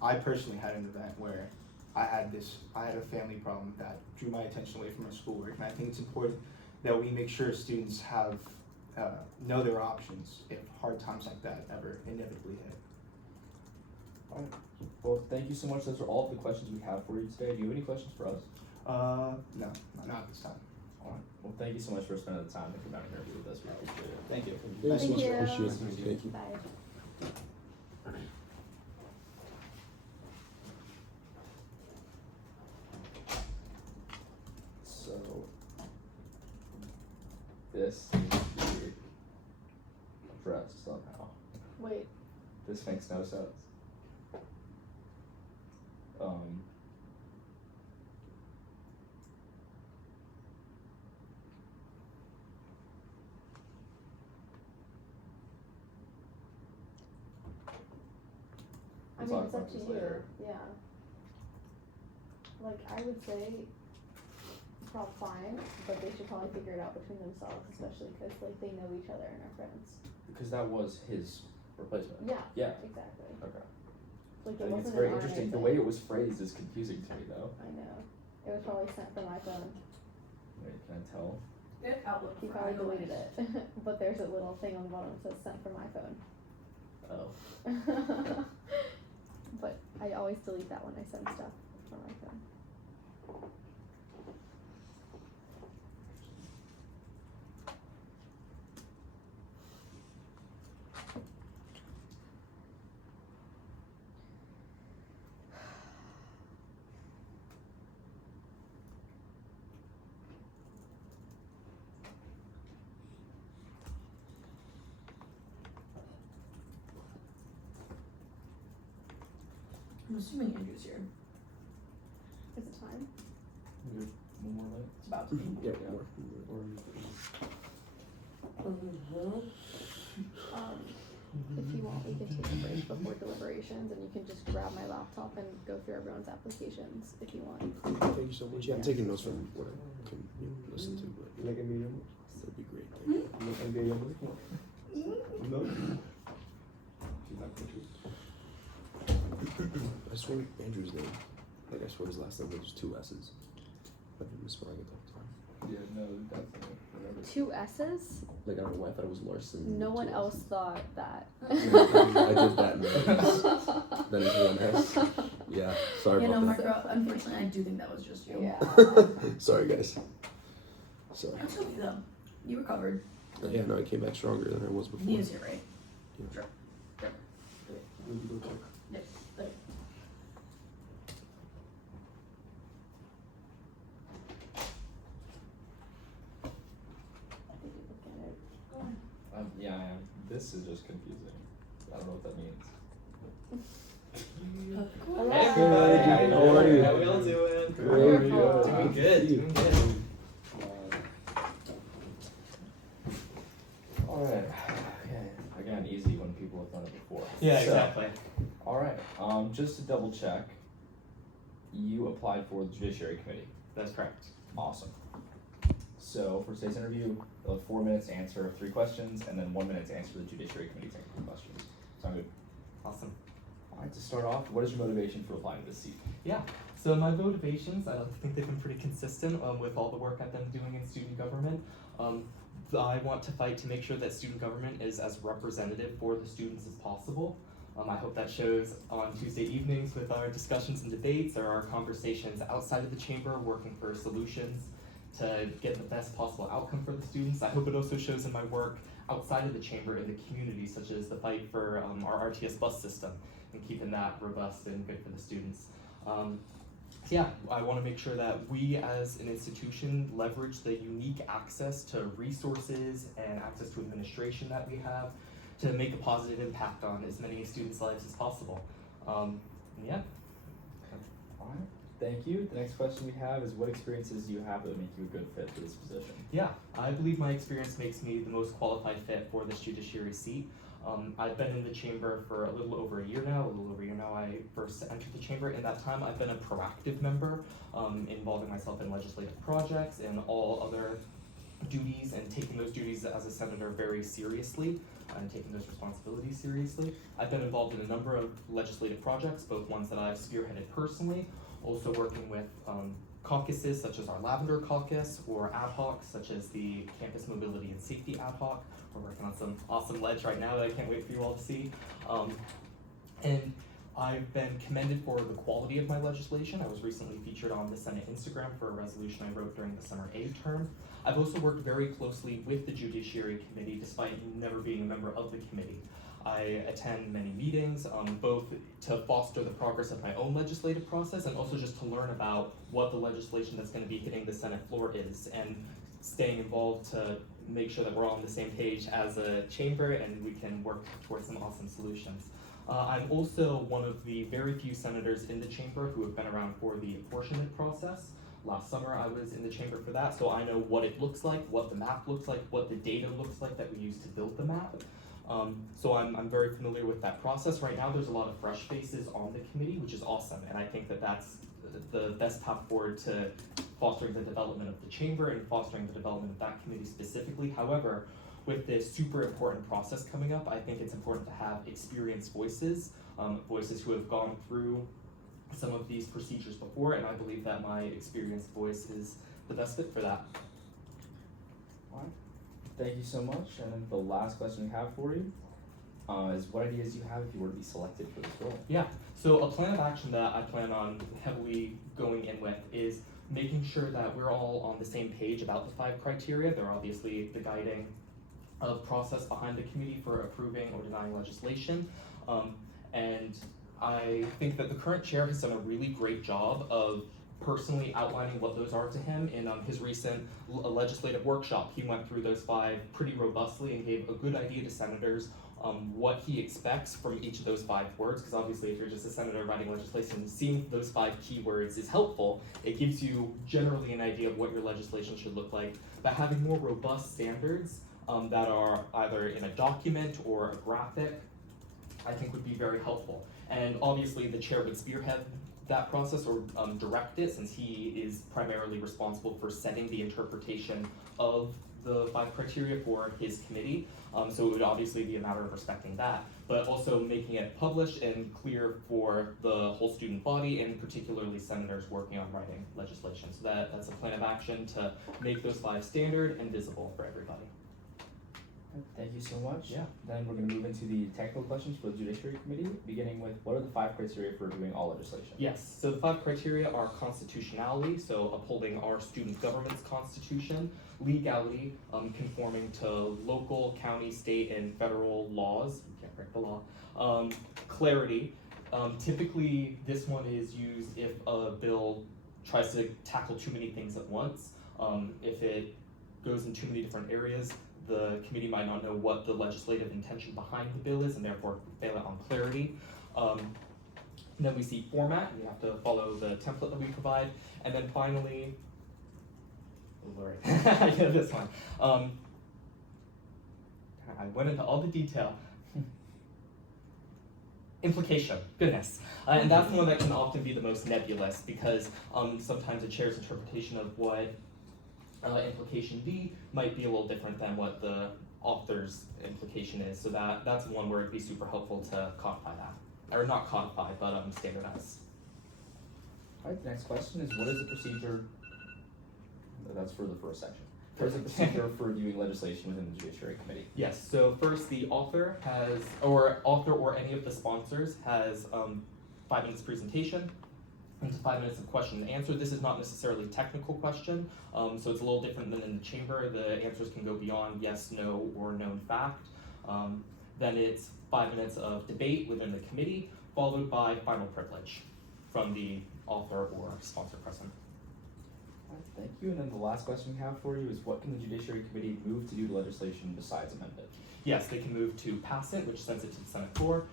I personally had an event where I had a family problem that drew my attention away from my schoolwork, and I think it's important that we make sure students know their options if hard times like that ever inevitably hit. Alright, well, thank you so much. Those are all of the questions we have for you today. Do you have any questions for us? No, not at this time. Alright, well, thank you so much for spending the time to come out and interview with us. We appreciate it. Thank you. Thanks so Thank much. you. Appreciate it. Thank you. Bye. So, this needs to be addressed somehow. Wait. This makes no sense. I We'll mean, talk it's up about to this you. later. Yeah. Like, I would say probably fine, but they should probably figure it out between themselves, especially because like they know each other and are friends. Because that was his replacement. Yeah. Yeah. Exactly. Okay. Like I it think wasn't it's very an interesting. R&E The way thing. it was phrased is confusing to me, though. I know. It was probably sent from my phone. Wait, can I tell? Good outlook. He for probably iOS. deleted it, but there's a little thing on the bottom that says sent from my phone. Oh. But I always delete that when I send stuff from my phone. I'm assuming Andrew's here. Is it time? One more minute. It's about to be. Yeah, Yeah. more. If you want, we can take a break before deliberations, and you can just grab my laptop and go through everyone's applications if you want. Thank you so much. Yeah, I'm taking notes from what I can listen to, but Like a medium? that'd be great. Thank you. Like a medium? No? I swear Andrew's name, like I swear his last name was 2 S's. I've been misspelling it the whole time. Yeah, no, definitely. Remember. 2 S's? Like I don't know why I thought it was Larson. No with one 2 else S's. thought that. I did that. And then it's 1 S. Yeah, sorry Yeah, no, about Marco, unfortunately, I do think that was just you. Yeah. that. Sorry, guys. Sorry. That's okay, though. You recovered. Yeah, no, I came back stronger than I was before. He is here, right? Yeah. Sure. Will you go check? Yes. Okay. I think you look at it. Yeah, I am. This is just confusing. I don't know what that means. Hello. Hey, everybody. How are you? How we all doing? Wonderful. Doing good, doing good. Alright. Okay. Again, easy when people have done it before. Yeah, So, exactly. Alright. Just to double check, you applied for the Judiciary Committee. That's correct. Awesome. So for today's interview, you'll have 4 minutes to answer 3 questions, and then 1 minute to answer the Judiciary Committee technical questions. Sound good? Awesome. All right, to start off, what is your motivation for applying to this seat? Yeah, so my motivations, I think they've been pretty consistent with all the work I've been doing in student government. I want to fight to make sure that student government is as representative for the students as possible. I hope that shows on Tuesday evenings with our discussions and debates or our conversations outside of the chamber, working for solutions to get the best possible outcome for the students. I hope it also shows in my work outside of the chamber in the community, such as the fight for our RTS bus system and keeping that robust and good for the students. So yeah, I want to make sure that we as an institution leverage the unique access to resources and access to administration that we have to make a positive impact on as many students' lives as possible. Yeah. All right, thank you. The next question we have is, what experiences do you have that would make you a good fit for this position? Yeah, I believe my experience makes me the most qualified fit for this judiciary seat. I've been in the chamber for a little over a year now. I first entered the chamber. In that time, I've been a proactive member, involving myself in legislative projects and all other duties, and taking those duties as a senator very seriously and taking those responsibilities seriously. I've been involved in a number of legislative projects, both ones that I've spearheaded personally, also working with caucuses such as our Lavender Caucus, or ad hoc such as the Campus Mobility and Safety ad hoc. We're working on some awesome ledge right now that I can't wait for you all to see. And I've been commended for the quality of my legislation. I was recently featured on the Senate Instagram for a resolution I wrote during the summer A term. I've also worked very closely with the Judiciary Committee despite never being a member of the committee. I attend many meetings, both to foster the progress of my own legislative process and also just to learn about what the legislation that's going to be hitting the Senate floor is, and staying involved to make sure that we're all on the same page as a chamber and we can work towards some awesome solutions. I'm also one of the very few senators in the chamber who have been around for the apportionment process. Last summer I was in the chamber for that, so I know what it looks like, what the map looks like, what the data looks like that we use to build the map. So I'm very familiar with that process. Right now there's a lot of fresh faces on the committee, which is awesome, and I think that that's the best path forward to fostering the development of the chamber and fostering the development of that committee specifically. However, with this super important process coming up, I think it's important to have experienced voices, voices who have gone through some of these procedures before, and I believe that my experienced voice is the best fit for that. All right, thank you so much. And then the last question we have for you is, what ideas do you have if you were to be selected for this role? Yeah, so a plan of action that I plan on heavily going in with is making sure that we're all on the same page about the 5 criteria. They're obviously the guiding process behind the committee for approving or denying legislation. And I think that the current chair has done a really great job of personally outlining what those are to him. In his recent legislative workshop, he went through those 5 pretty robustly and gave a good idea to senators what he expects from each of those 5 words, because obviously if you're just a senator writing legislation, seeing those 5 keywords is helpful. It gives you generally an idea of what your legislation should look like, but having more robust standards that are either in a document or a graphic, I think would be very helpful. And obviously the chair would spearhead that process or direct it, since he is primarily responsible for setting the interpretation of the 5 criteria for his committee. So it would obviously be a matter of respecting that, but also making it published and clear for the whole student body, and particularly senators working on writing legislation. So that's a plan of action to make those 5 standard and visible for everybody. Thank you so much. Yeah. Then we're going to move into the technical questions for the Judiciary Committee, beginning with, what are the 5 criteria for reviewing all legislation? Yes, so the 5 criteria are constitutionality, so upholding our student government's constitution, legality, conforming to local, county, state, and federal laws, we can't break the law, clarity, typically this one is used if a bill tries to tackle too many things at once. If it goes in too many different areas, the committee might not know what the legislative intention behind the bill is and therefore fail it on clarity. Then we see format, and you have to follow the template that we provide. And then finally, oh Lord, I know this one. I went into all the detail. Implication, goodness. And that's the one that can often be the most nebulous because sometimes the chair's interpretation of what implication B might be a little different than what the author's implication is. So that's one where it'd be super helpful to codify that. Or not codify, but standardize. Alright, the next question is what is the procedure, that's for the first section. What is the procedure for reviewing legislation within the Judiciary Committee? Yes, so first the author or any of the sponsors has 5 minutes presentation and 5 minutes of question and answer. This is not necessarily a technical question, so it's a little different than in the chamber. The answers can go beyond yes, no, or known fact. Then it's 5 minutes of debate within the committee, followed by final privilege from the author or sponsor present. Thank you. And then the last question we have for you is what can the Judiciary Committee move to do to legislation besides amend it? Yes, they can move to pass it, which sends it to the Senate floor,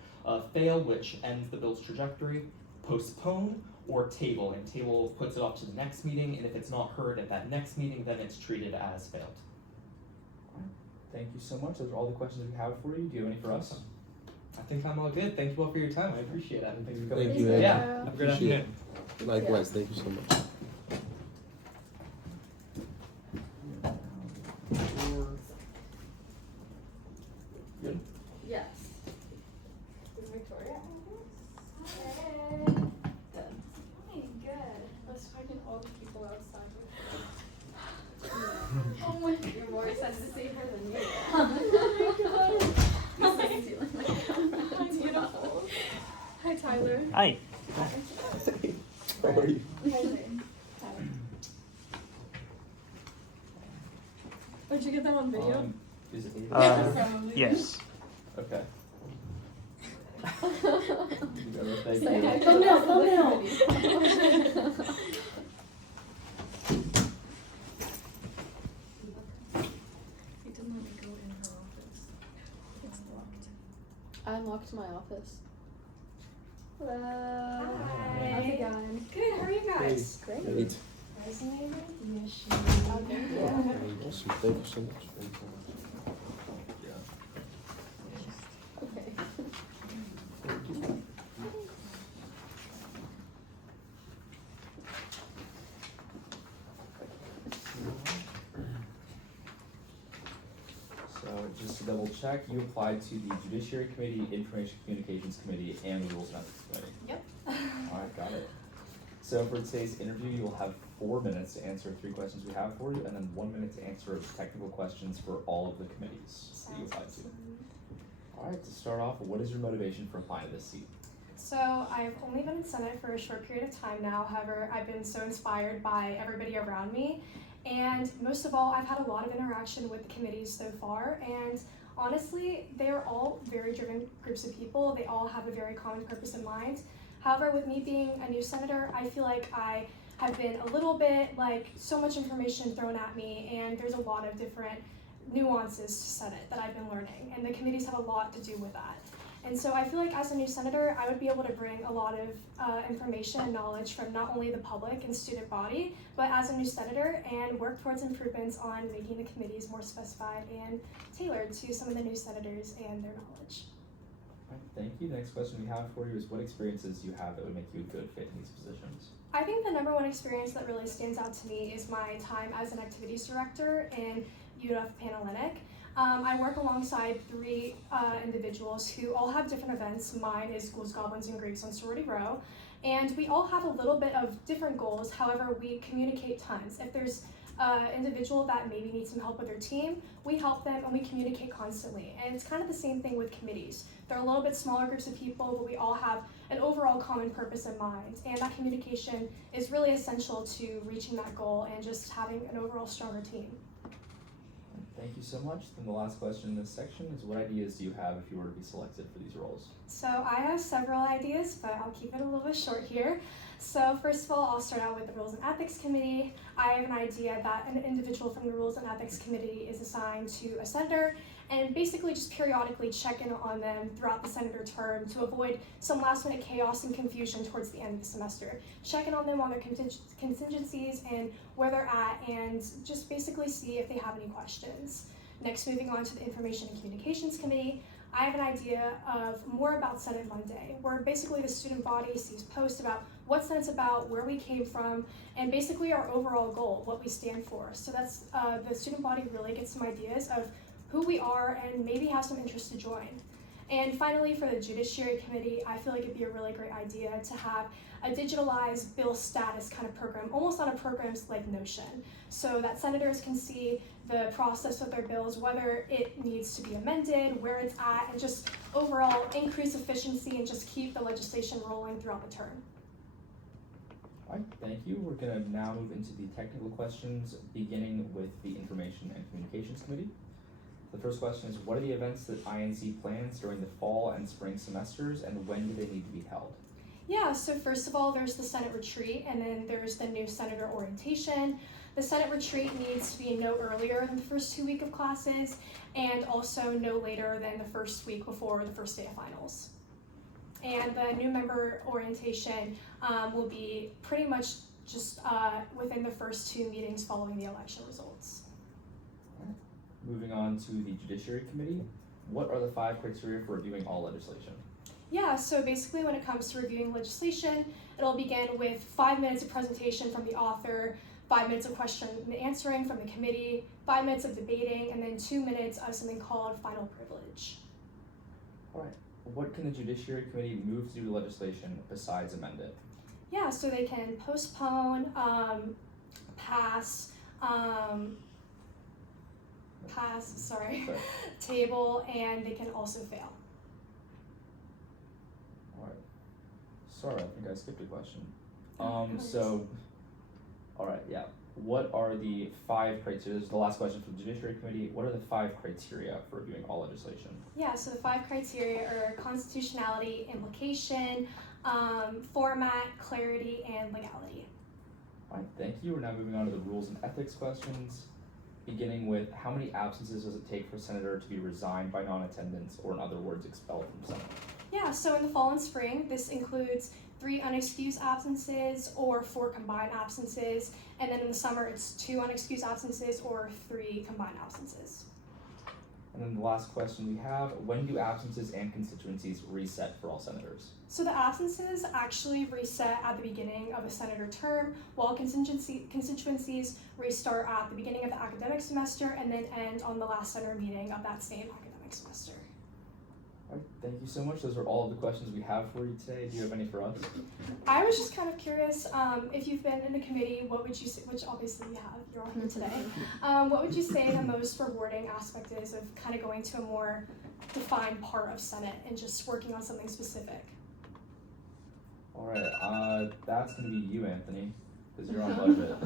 fail, which ends the bill's trajectory, postpone, or table, and table puts it off to the next meeting, and if it's not heard at that next meeting, then it's treated as failed. Thank you so much. Those are all the questions we have for you. Do you have any for us? I think I'm all good. Thank you all for your time. I appreciate it. Thanks for coming. Thank you, Ed. Yeah, have a good Appreciate afternoon. it. Likewise, thank you so much. Good? Yes. Is Victoria on this? Hey. Good. Good. Let's fucking all the people outside. Oh my God. You're more excited to see her than me. Oh my God. I'm beautiful. Hi, Tyler. Hi. How are you? Oh, did you get that on video? Is it Yes. Okay. Thank Say you. hi to Thumbnail, the thumbnail. committee. It didn't let me go in her office. It's locked. I unlocked my office. Hello. Hi. How's it going? Good, how are you guys? Great. Great. Resume recognition. Oh, thank you. Awesome. Thank you so much. Okay. So just to double check, you applied to the Judiciary Committee, Information Communications Committee, and the Rules and Ethics Committee. Yep. Alright, got it. So for today's interview, you will have 4 minutes to answer 3 questions we have for you, and then 1 minute to answer technical questions for all of the committees that you applied to. Alright, to start off, what is your motivation for applying to this seat? So I've only been in Senate for a short period of time now. However, I've been so inspired by everybody around me. And most of all, I've had a lot of interaction with the committees so far. And honestly, they are all very driven groups of people. They all have a very common purpose in mind. However, with me being a new senator, I feel like I have been a little bit so much information thrown at me, and there's a lot of different nuances to Senate that I've been learning, and the committees have a lot to do with that. And so I feel like as a new senator, I would be able to bring a lot of information and knowledge from not only the public and student body, but as a new senator, and work towards improvements on making the committees more specified and tailored to some of the new senators and their knowledge. Alright, thank you. The next question we have for you is what experiences do you have that would make you a good fit in these positions? I think the #1 experience that really stands out to me is my time as an activities director in UFSG-SPAN. I work alongside 3 individuals who all have different events. Mine is Ghouls, Goblins, and Greeks on Sorority Row. And we all have a little bit of different goals, however, we communicate tons. If there's an individual that maybe needs some help with their team, we help them and we communicate constantly. And it's kind of the same thing with committees. They're a little bit smaller groups of people, but we all have an overall common purpose in mind. And that communication is really essential to reaching that goal and just having an overall stronger team. Thank you so much. Then the last question in this section is what ideas do you have if you were to be selected for these roles? So I have several ideas, but I'll keep it a little bit short here. So first of all, I'll start out with the Rules and Ethics Committee. I have an idea that an individual from the Rules and Ethics Committee is assigned to a senator and basically just periodically check in on them throughout the senator term to avoid some last minute chaos and confusion towards the end of the semester. Check in on them on their contingencies and where they're at, and just basically see if they have any questions. Next, moving on to the Information and Communications Committee, I have an idea of more about Senate Monday, where basically the student body sees posts about what Senate's about, where we came from, and basically our overall goal, what we stand for. So that's the student body really gets some ideas of who we are and maybe have some interest to join. And finally, for the Judiciary Committee, I feel like it'd be a really great idea to have a digitalized bill status kind of program, almost on a program like Notion, so that senators can see the process of their bills, whether it needs to be amended, where it's at, and just overall increase efficiency and just keep the legislation rolling throughout the term. All right, thank you. We're gonna now move into the technical questions, beginning with the Information and Communications Committee. The first question is, what are the events that I&C plans during the fall and spring semesters, and when do they need to be held? Yeah, so first of all, there's the Senate retreat, and then there's the new senator orientation. The Senate retreat needs to be no earlier than the first 2 weeks of classes, and also no later than the first week before the first day of finals. And the new member orientation will be pretty much just within the first 2 meetings following the election results. Right. Moving on to the Judiciary Committee, what are the 5 criteria for reviewing all legislation? Yeah, so basically when it comes to reviewing legislation, it'll begin with 5 minutes of presentation from the author, 5 minutes of question and answering from the committee, 5 minutes of debating, and then 2 minutes of something called final privilege. All right. What can the Judiciary Committee move to do legislation besides amend it? Yeah, so they can postpone, pass, table, and they can also fail. All right. Sorry, I think I skipped a question. All right, yeah. What are the 5 criteria? This is the last question for the Judiciary Committee. What are the 5 criteria for reviewing all legislation? Yeah, so the 5 criteria are constitutionality, implication, format, clarity, and legality. All right, thank you. We're now moving on to the rules and ethics questions, beginning with how many absences does it take for a senator to be resigned by non-attendance, or in other words, expelled from Senate? Yeah, so in the fall and spring, this includes 3 unexcused absences or 4 combined absences, and then in the summer it's 2 unexcused absences or 3 combined absences. And then the last question we have, when do absences and constituencies reset for all senators? So the absences actually reset at the beginning of a senator term, while constituencies restart at the beginning of the academic semester and then end on the last senator meeting of that same academic semester. All right, thank you so much. Those are all of the questions we have for you today. Do you have any for us? I was just kind of curious, if you've been in the committee, what would you say, which obviously you have, you're all here today, what would you say the most rewarding aspect is of kind of going to a more defined part of Senate and just working on something specific? All right, that's going to be you, Anthony, because you're on budget.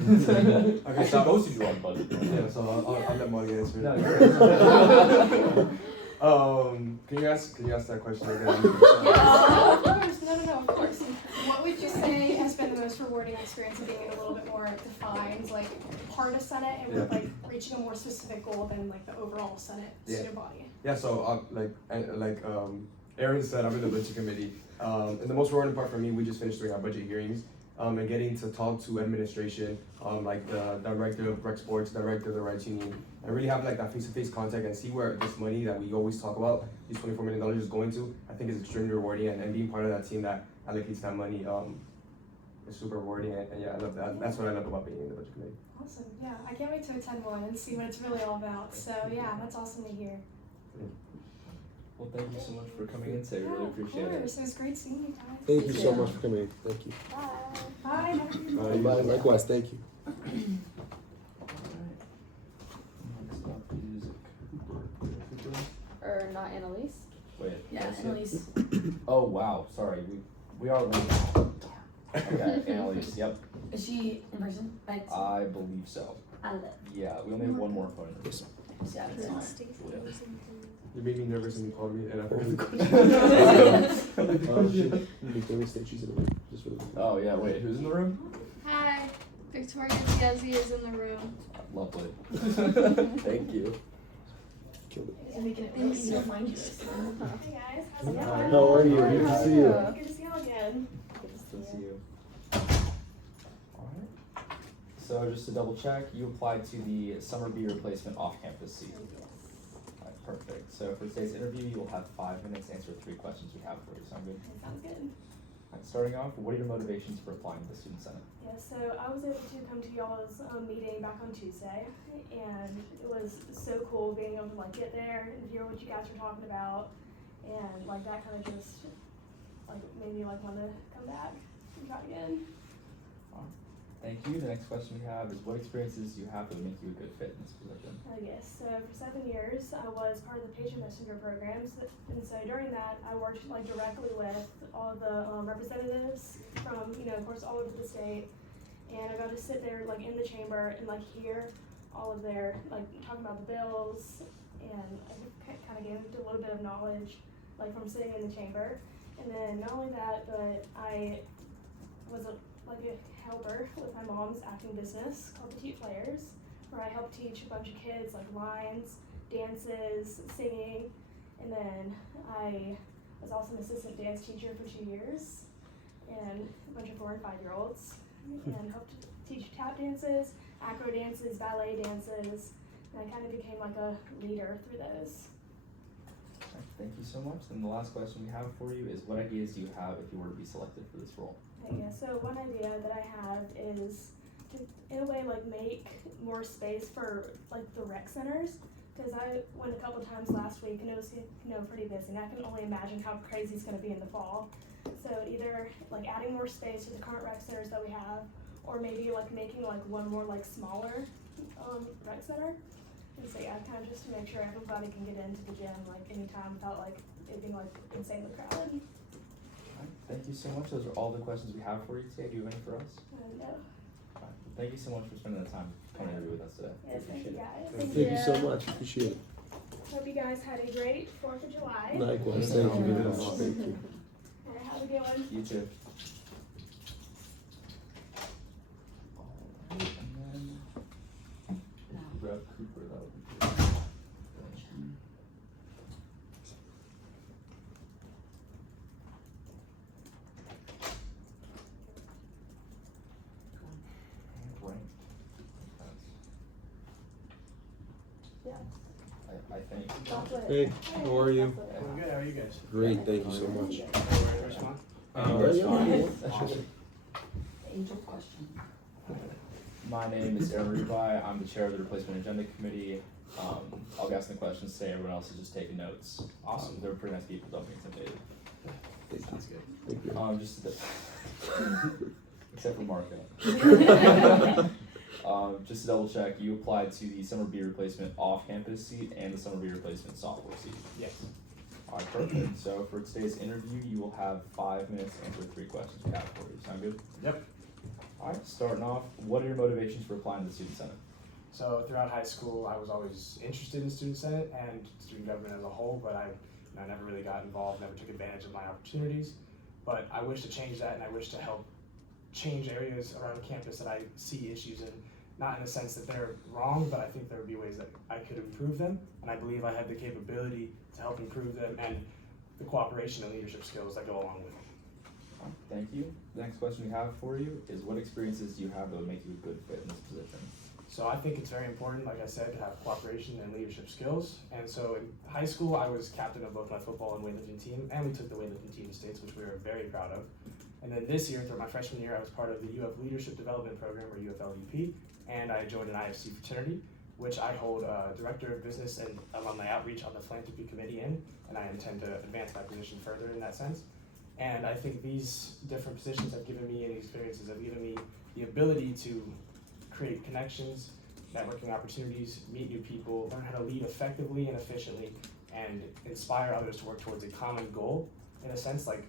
Okay, Actually, both of you are on budget. Yeah, so I'll let Molly answer. No, you're Can you ask that question again? Of course, no, of course. What would you say has been the most rewarding experience of being in a little bit more defined, like, part of Senate and with, like, reaching a more specific goal than, like, the overall Senate student body? Yeah, so like Aaron said, I'm in the budget committee. And the most rewarding part for me, we just finished doing our budget hearings, and getting to talk to administration, like the director of rec sports, director of the rights union, and really have like that face-to-face contact and see where this money that we always talk about, these $24 million is going to, I think is extremely rewarding, and being part of that team that allocates that money is super rewarding, and yeah, I love that. That's what I love about being in the budget committee. Awesome, yeah, I can't wait to attend one and see what it's really all about, so yeah, that's awesome to hear. Well, thank you so much for coming in today. We really appreciate Of it. course, it was great seeing you guys. Thank you so much for coming in. Thank you. Bye, have a good Bye. Likewise, thank you. Next up is Cooper. Or not Annalise? Wait. Yeah, that's it. Annalise. Oh wow, sorry. We are late. Okay, Annalise. Yep, Is she in person? I believe so. I live. Yeah, we only have one more phone. Yes. Yeah, that's fine. Julia. You made me nervous when you called me, and I forgot the question. She's in the room. Just for the Oh yeah, wait. Who's in the room? Hi, Victoria Diazzi is in the room. Lovely. Thank you. Killed it. And we can easy to find you. Hey guys, how's it going? How are you? Good to see you. Good to see y'all again. Good to see you. Alright. So just to double check, you applied to the summer B replacement off-campus seat. Alright, Perfect. So for today's interview, you will have 5 minutes to answer 3 questions we have for you. Sound good? That sounds good. Alright, starting off, what are your motivations for applying to the Student Senate? Yeah, so I was able to come to y'all's meeting back on Tuesday, and it was so cool being able to like get there and hear what you guys were talking about, and like that kind of just like made me like want to come back and try again. Thank you. The next question we have is what experiences do you have that would make you a good fit in this position? Yes, so for 7 years I was part of the patient messenger programs, and so during that I worked like directly with all the representatives from of course all over the state, and I got to sit there like in the chamber and like hear all of their like talking about the bills, and I kind of gained a little bit of knowledge like from sitting in the chamber. And then not only that, but I was a helper with my mom's acting business called Petite Players, where I helped teach a bunch of kids like lines, dances, singing, and then I was also an assistant dance teacher for 2 years, and a bunch of 4 and 5-year-olds, and helped teach tap dances, acro dances, ballet dances, and I kind of became like a leader through those. Alright, thank you so much. Then the last question we have for you is what ideas do you have if you were to be selected for this role? Yeah, so one idea that I have is to, in a way, like make more space for like the rec centers, because I went a couple times last week and it was pretty busy, and I can only imagine how crazy it's going to be in the fall. So either like adding more space to the current rec centers that we have, or maybe like making like one more like smaller rec center. And so yeah, kind of just to make sure everybody can get into the gym like anytime without like it being like insanely crowded. Thank you so much. Those are all the questions we have for you today. Do you have any for us? No. Alright, thank you so much for spending the time coming to interview with us today. Yes, thank you guys. Thank you so much. Appreciate it. Hope you guys had a great 4th of July. Likewise. Thank you very much. Thank you. Alright, have a good one. You too. Alright, and then Rev Cooper, that would be good. Thank you. I think. Hey, how are you? I'm good. How are you guys? Great. Thank you so much. First one. Angel question. My name is Aaron Revi. I'm the chair of the Replacement Agenda Committee. I'll be asking the questions today. Everyone else is just taking notes. Awesome. They're pretty nice people. Don't be intimidated. Sounds good. Thank you. Just except for Marco. Just to double check, you applied to the summer B replacement off-campus seat and the summer B replacement sophomore seat. Yes. Alright, perfect. So for today's interview, you will have 5 minutes to answer 3 questions we have for you. Sound good? Yep. Alright, starting off, what are your motivations for applying to the Student Senate? So throughout high school, I was always interested in Student Senate and student government as a whole, but I never really got involved, never took advantage of my opportunities. But I wish to change that, and I wish to help change areas around campus that I see issues in. Not in the sense that they're wrong, but I think there would be ways that I could improve them, and I believe I have the capability to help improve them and the cooperation and leadership skills that go along with them. Thank you. The next question we have for you is what experiences do you have that would make you a good fit in this position? So I think it's very important, like I said, to have cooperation and leadership skills. And so in high school, I was captain of both my football and weightlifting team, and we took the weightlifting team to states, which we were very proud of. And then this year, through my freshman year, I was part of the UF Leadership Development Program, or UFLDP, and I joined an IFC fraternity, which I hold Director of Business and Alumni Outreach on the Philanthropy Committee in, and I intend to advance my position further in that sense. And I think these different positions have given me, and experiences have given me the ability to create connections, networking opportunities, meet new people, learn how to lead effectively and efficiently, and inspire others to work towards a common goal. In a sense, like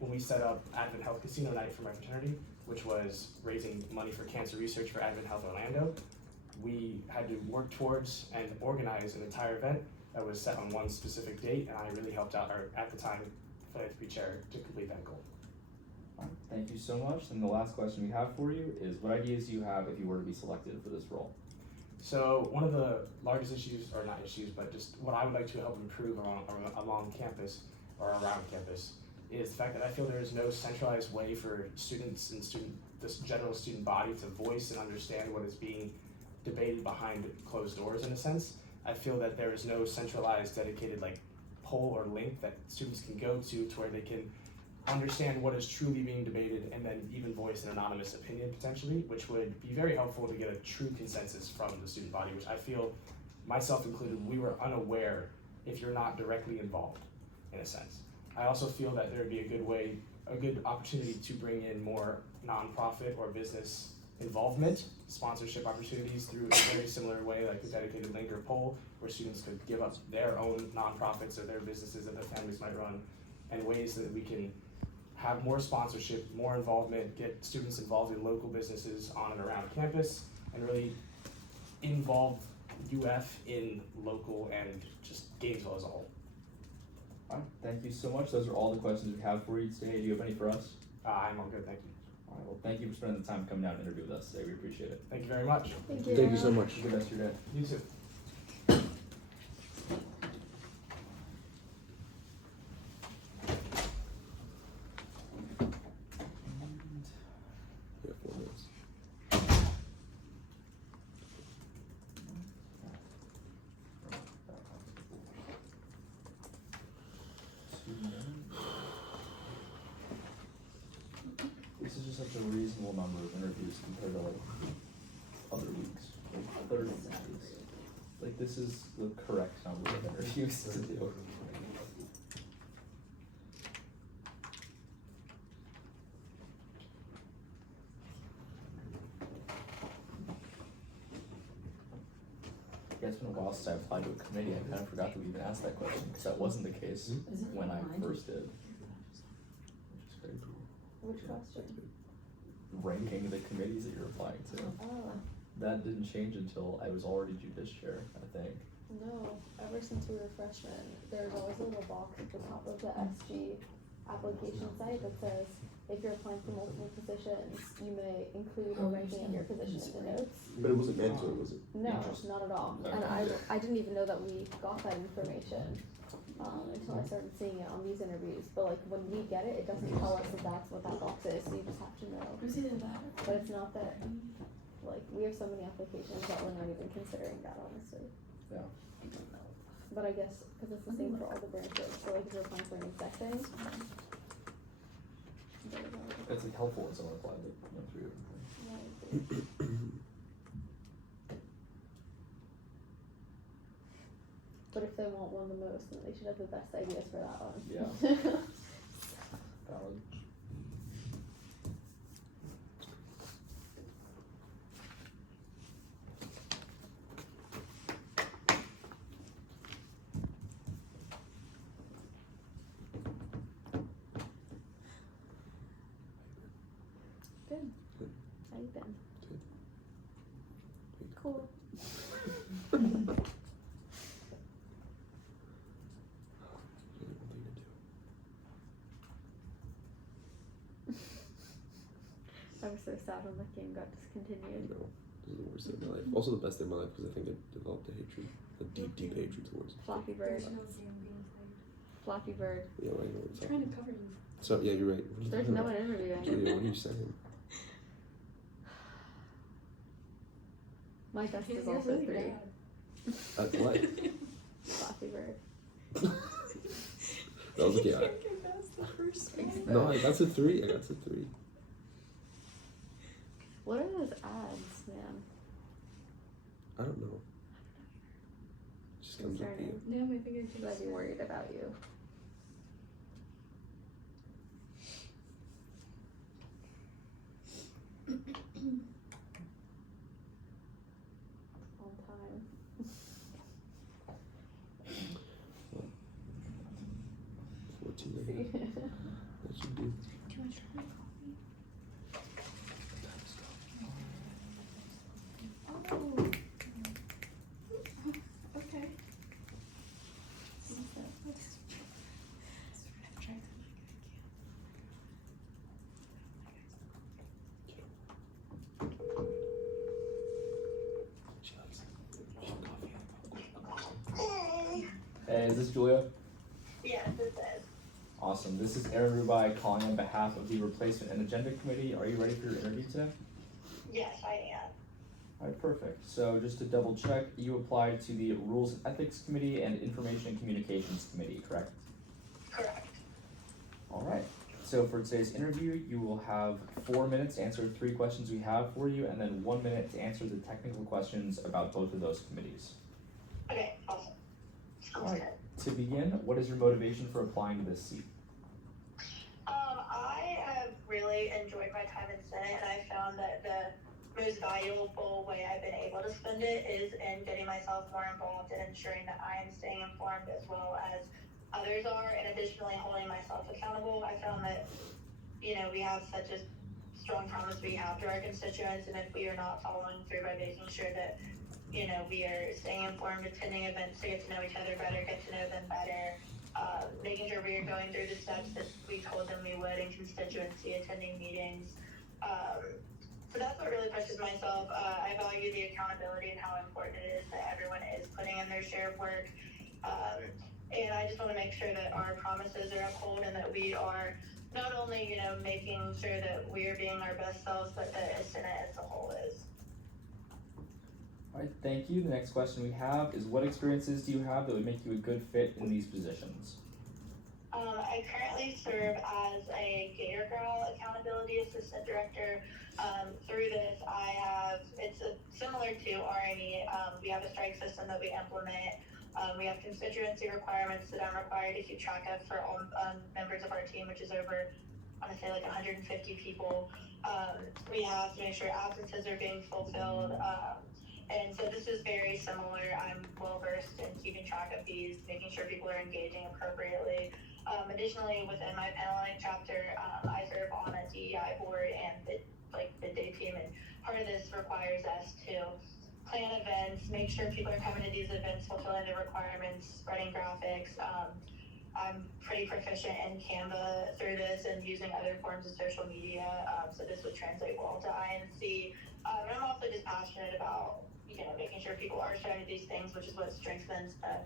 when we set up Advent Health Casino Night for my fraternity, which was raising money for cancer research for Advent Health Orlando, we had to work towards and organize an entire event that was set on one specific date, and I really helped out our, at the time, philanthropy chair to complete that goal. Thank you so much. And the last question we have for you is what ideas do you have if you were to be selected for this role? So one of the largest issues, or not issues, but just what I would like to help improve along campus or around campus is the fact that I feel there is no centralized way for students and this general student body to voice and understand what is being debated behind closed doors in a sense. I feel that there is no centralized, dedicated like poll or link that students can go to where they can understand what is truly being debated and then even voice an anonymous opinion potentially, which would be very helpful to get a true consensus from the student body, which I feel, myself included, we were unaware if you're not directly involved, in a sense. I also feel that there would be a good opportunity to bring in more nonprofit or business involvement, sponsorship opportunities through a very similar way, like a dedicated link or poll, where students could give up their own nonprofits or their businesses that their families might run, and ways that we can have more sponsorship, more involvement, get students involved in local businesses on and around campus, and really involve UF in local and just Gainesville as a whole. Alright, thank you so much. Those are all the questions we have for you today. Do you have any for us? I'm all good, thank you. Alright, well, thank you for spending the time coming out and interview with us today. We appreciate it. Thank you very much. Thank you. Thank you so much. Have a good rest of your day. You too. Yeah, 4 minutes. This is just such a reasonable number of interviews compared to like other weeks, like 30 interviews. Like this is the correct number of interviews to do. Yeah, it's been a while since I applied to a committee. I kind of forgot that we even asked that question because that wasn't the case when I first did. Which is very cool. Which question? Ranking the committees that you're applying to. Oh, That didn't change until I was already Judiciary, I think. no. Ever since we were freshmen, there's always a little box at the top of the SG application site that says, if you're applying for multiple positions, you may include a ranking of your position in the notes. But it wasn't mandatory, was it? No, not at all. And I didn't even know that we got that information until I started seeing it on these interviews. But like when we get it, it doesn't tell us that that's what that box is. So you just have to know. But it's not that. Like we have so many applications that we're not even considering that, honestly. Yeah. But I guess because it's the same for all the branches. So like if you're applying for an exec thing. It's like helpful when someone applied that went through everything. But if they want one the most, then they should have the best ideas for that one. Yeah. Valid. Good. How you been? Cool. I was so sad when that game got discontinued. No, this is the worst day of my life. Also the best day of my life because I think I developed a hatred, a deep, deep hatred towards it. Flappy Bird. Flappy Bird. Yeah, I know what it's Trying to cover you. So yeah, you're right. What are you There's talking no about? one interviewing. Julia, what are you saying? My best is You're also really 3. bad. At what? Flappy Bird. That was okay. That's the first one. No, I got to 3. I got to 3. What are those ads, man? I don't know. It just comes up to you. Yeah, my finger Should I be worried about you? On time. 14 minutes. That should do. Oh. Okay. Hey, is this Julia? Yes, it is. Awesome. This is Aaron Rubai calling on behalf of the Replacement and Agenda Committee. Are you ready for your interview today? Yes, I am. Alright, perfect. So just to double check, you applied to the Rules and Ethics Committee and Information and Communications Committee, correct? Correct. Alright, so for today's interview, you will have 4 minutes to answer 3 questions we have for you, and then 1 minute to answer the technical questions about both of those committees. Okay, awesome. Sounds Alright, good. to begin, what is your motivation for applying to this seat? I have really enjoyed my time in Senate, and I found that the most valuable way I've been able to spend it is in getting myself more involved and ensuring that I am staying informed as well as others are, and additionally holding myself accountable. I found that, we have such a strong promise we have to our constituents, and if we are not following through by making sure that, we are staying informed, attending events to get to know each other better, get to know them better, making sure we are going through the steps that we told them we would in constituency, attending meetings. So that's what really pushes myself. I value the accountability and how important it is that everyone is putting in their share of work. And I just want to make sure that our promises are upheld and that we are not only, making sure that we are being our best selves, but that the Senate as a whole is. Alright, thank you. The next question we have is, what experiences do you have that would make you a good fit in these positions? I currently serve as a Gator Girl Accountability Assistant Director. Through this, it's similar to R&E. We have a strike system that we implement. We have constituency requirements that I'm required to keep track of for all members of our team, which is over, I want to say like 150 people. We have to make sure absences are being fulfilled. And so this is very similar. I'm well versed in keeping track of these, making sure people are engaging appropriately. Additionally, within my paneling chapter, I serve on a DEI board and the day team, and part of this requires us to plan events, make sure people are coming to these events, fulfilling the requirements, spreading graphics. I'm pretty proficient in Canva through this and using other forms of social media, so this would translate well to I&C. And I'm also just passionate about, making sure people are showing these things, which is what strengthens the,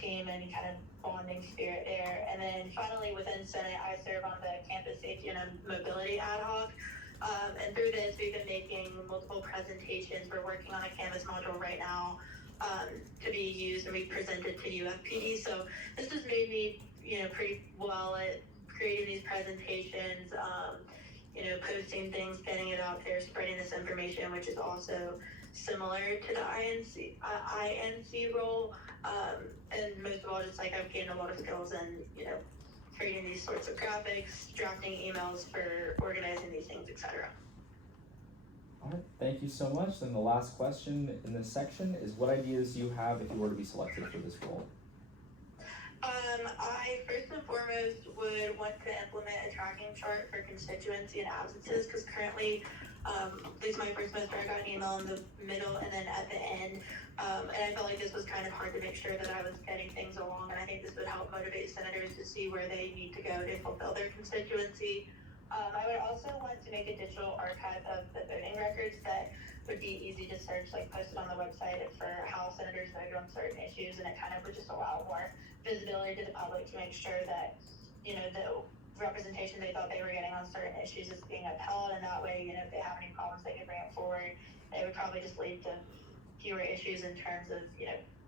team and kind of bonding spirit there. And then finally, within Senate, I serve on the Campus Safety and Mobility Ad Hoc. And through this, we've been making multiple presentations. We're working on a Canvas module right now to be used and be presented to UFPD. So this has made me, pretty well at creating these presentations, posting things, getting it out there, spreading this information, which is also similar to the I&C role. And most of all, just I've gained a lot of skills in, creating these sorts of graphics, drafting emails for organizing these things, etc. Alright, thank you so much. Then the last question in this section is, what ideas do you have if you were to be selected for this role? I first and foremost would want to implement a tracking chart for constituency and absences, because currently, at least my first semester, I got an email in the middle and then at the end, and I felt like this was kind of hard to make sure that I was getting things along, and I think this would help motivate senators to see where they need to go to fulfill their constituency. I would also want to make a digital archive of the voting records that would be easy to search, posted on the website for how senators voted on certain issues, and it kind of would just allow more visibility to the public to make sure that, the representation they thought they were getting on certain issues is being upheld, and that way, if they have any problems, they can bring it forward. It would probably just lead to fewer issues in terms of,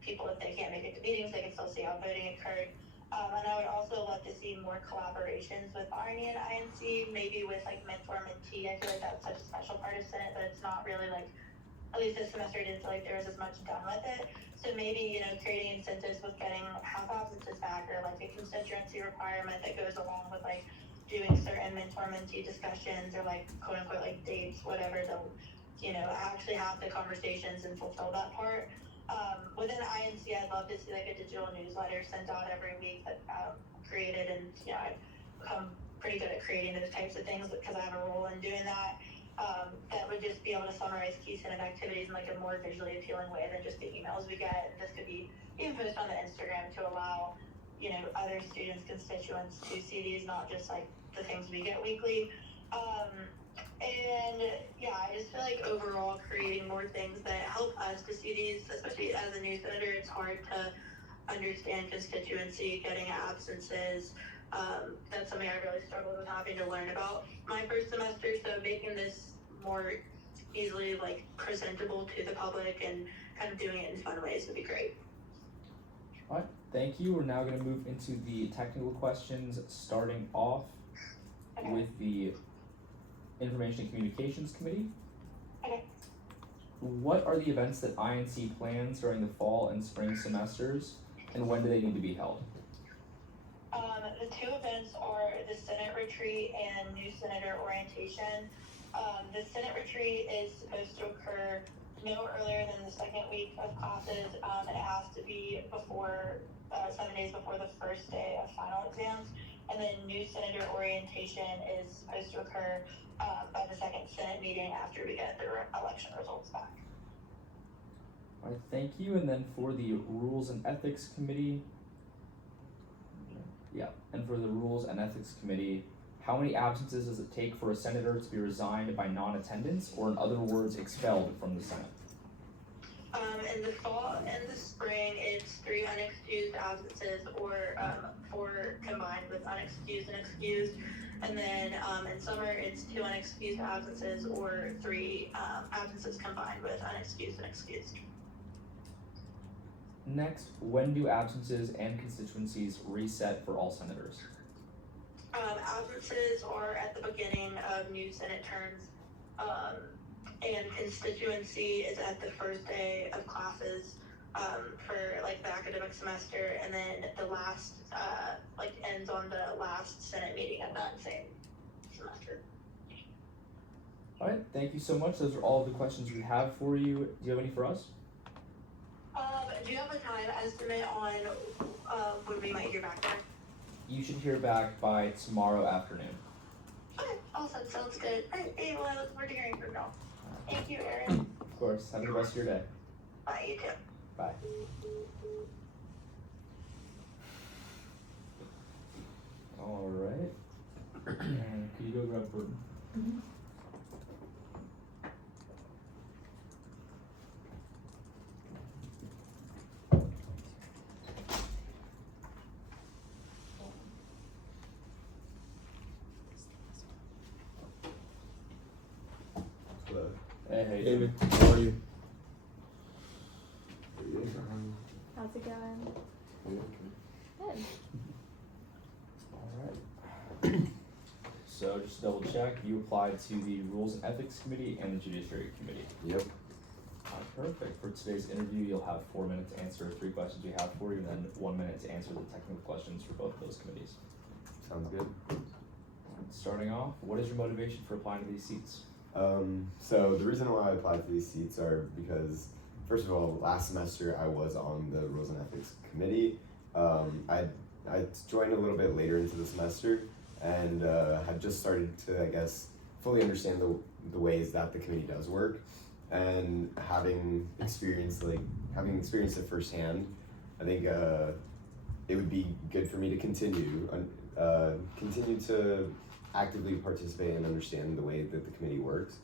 people, if they can't make it to meetings, they can still see how voting occurred. And I would also love to see more collaborations with R&E and I&C, maybe with mentor-mentee. I feel like that's such a special part of Senate, but it's not really at least this semester I didn't feel like there was as much done with it. So maybe, creating incentives with getting half absences back, or a constituency requirement that goes along with doing certain mentor-mentee discussions, or quote unquote dates, whatever, to, actually have the conversations and fulfill that part. Within I&C, I'd love to see a digital newsletter sent out every week that created, and I've become pretty good at creating those types of things because I have a role in doing that. That would just be able to summarize key Senate activities in a more visually appealing way than just the emails we get. And this could be even posted on the Instagram to allow, other students, constituents to see these, not just the things we get weekly. And yeah, I just feel overall creating more things that help us to see these, especially as a new senator, it's hard to understand constituency, getting absences. That's something I really struggled with having to learn about my first semester, so making this more easily like presentable to the public and kind of doing it in fun ways would be great. Alright, thank you. We're now going to move into the technical questions, starting off with the Information and Communications Committee. Okay. What are the events that I&C plans during the fall and spring semesters, and when do they need to be held? The two events are the Senate retreat and new senator orientation. The Senate retreat is supposed to occur no earlier than the second week of classes, and it has to be before 7 days before the first day of final exams. And then new senator orientation is supposed to occur by the second Senate meeting after we get the election results back. Alright, thank you. And then for the Rules and Ethics Committee, how many absences does it take for a senator to be resigned by non-attendance, or in other words, expelled from the Senate? In the fall and the spring, it's 3 unexcused absences, or 4 combined with unexcused and excused. And then in summer, it's 2 unexcused absences, or 3 absences combined with unexcused and excused. Next, when do absences and constituencies reset for all senators? Absences are at the beginning of new Senate terms, and constituency is at the first day of classes for like the academic semester, and then the last ends on the last Senate meeting of that same semester. Alright, thank you so much. Those are all of the questions we have for you. Do you have any for us? Do you have a time estimate on when we might hear back there? You should hear back by tomorrow afternoon. Okay, awesome, sounds good. Alright, hey, well, I look forward to hearing from y'all. Thank you, Aaron. Of course. Have a good rest of your day. Bye, you too. Bye. Alright. Could you go grab Burton? Hey, David, how are you? How's it going? Good. Alright. So just to double check, you applied to the Rules and Ethics Committee and the Judiciary Committee. Yep. Perfect. For today's interview, you'll have 4 minutes to answer 3 questions we have for you, and then 1 minute to answer the technical questions for both of those committees. Sounds good. Starting off, what is your motivation for applying to these seats? So the reason why I applied for these seats are because, first of all, last semester I was on the Rules and Ethics Committee. I joined a little bit later into the semester and had just started to, I guess, fully understand the ways that the committee does work, and having experienced it firsthand, I think it would be good for me to continue to actively participate and understand the way that the committee works.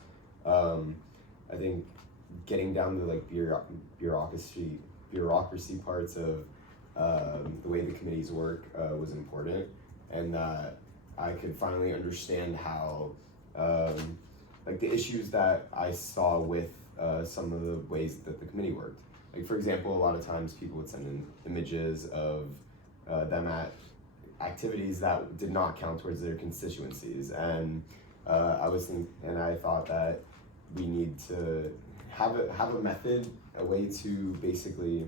I think getting down to like bureaucracy parts of the way the committees work was important, and that I could finally understand how like the issues that I saw with some of the ways that the committee worked. Like, for example, a lot of times people would send in images of them at activities that did not count towards their constituencies, and I thought that we need to have a method, a way to basically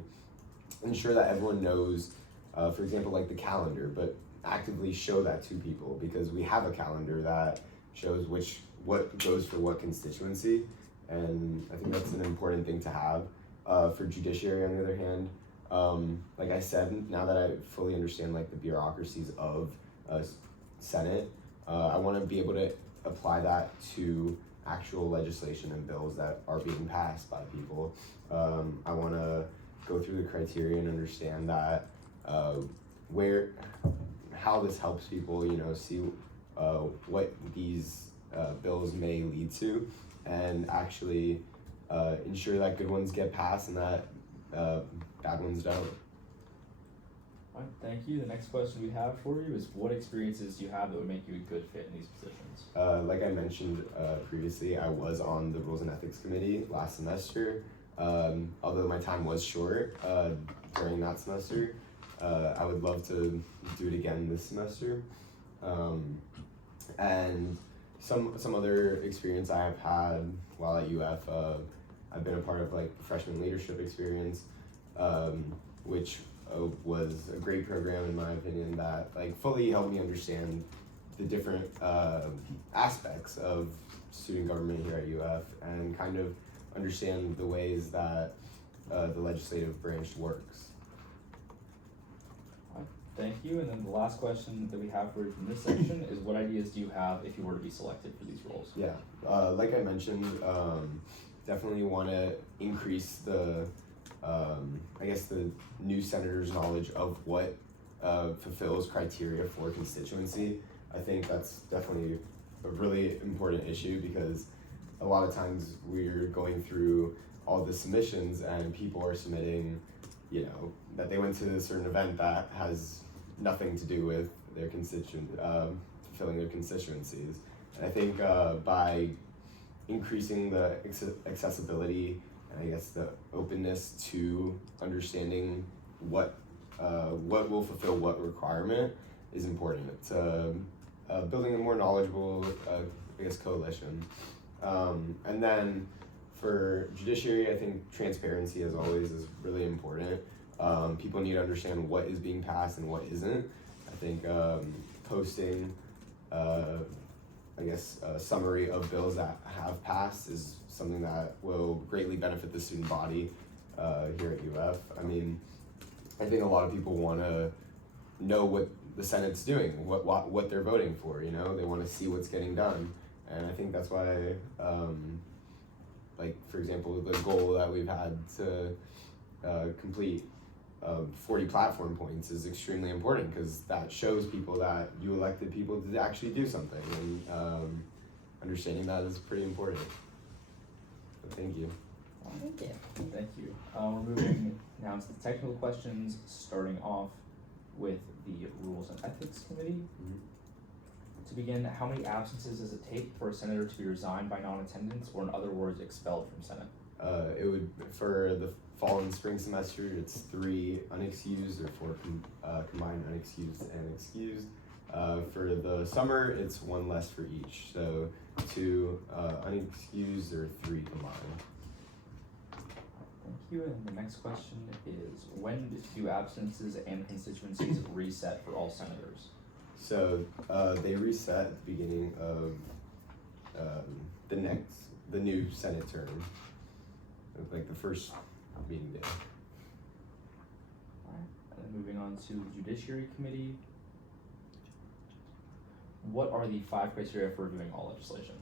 ensure that everyone knows, for example, like the calendar, but actively show that to people, because we have a calendar that shows what goes for what constituency, and I think that's an important thing to have. For judiciary, on the other hand, like I said, now that I fully understand like the bureaucracies of Senate, I want to be able to apply that to actual legislation and bills that are being passed by people. I want to go through the criteria and understand that how this helps people, see what these bills may lead to, and actually ensure that good ones get passed and that bad ones don't. Alright, thank you. The next question we have for you is what experiences do you have that would make you a good fit in these positions? Like I mentioned previously, I was on the Rules and Ethics Committee last semester. Although my time was short during that semester, I would love to do it again this semester. And some other experience I have had while at UF, I've been a part of like freshman leadership experience, which was a great program in my opinion that like fully helped me understand the different aspects of student government here at UF and kind of understand the ways that the legislative branch works. Thank you. And then the last question that we have for you from this section is what ideas do you have if you were to be selected for these roles? Yeah, like I mentioned, definitely want to increase the, I guess the new senator's knowledge of what fulfills criteria for constituency. I think that's definitely a really important issue because a lot of times we're going through all the submissions and people are submitting, you know, that they went to a certain event that has nothing to do with their fulfilling their constituencies. And I think by increasing the accessibility and I guess the openness to understanding what will fulfill what requirement is important to building a more knowledgeable, I guess, coalition. And then for judiciary, I think transparency, as always, is really important. People need to understand what is being passed and what isn't. I think posting, I guess, a summary of bills that have passed is something that will greatly benefit the student body here at UF. I mean, I think a lot of people want to know what the Senate's doing, what they're voting for, you know? They want to see what's getting done. And I think that's why, like, for example, the goal that we've had to complete 40 platform points is extremely important because that shows people that you elected people to actually do something, and understanding that is pretty important. So thank you. Thank you. Thank you. We're moving now to the technical questions, starting off with the Rules and Ethics Committee. To begin, how many absences does it take for a senator to be resigned by non-attendance, or in other words, expelled from Senate? It would, for the fall and spring semester, it's 3 unexcused or 4 combined unexcused and excused. For the summer, it's 1 less for each, so 2 unexcused or 3 combined. Thank you. And the next question is, when do absences and constituencies reset for all senators? So they reset at the beginning of the new Senate term, like the first meeting day. Alright, and then moving on to the Judiciary Committee. What are the 5 criteria for reviewing all legislation?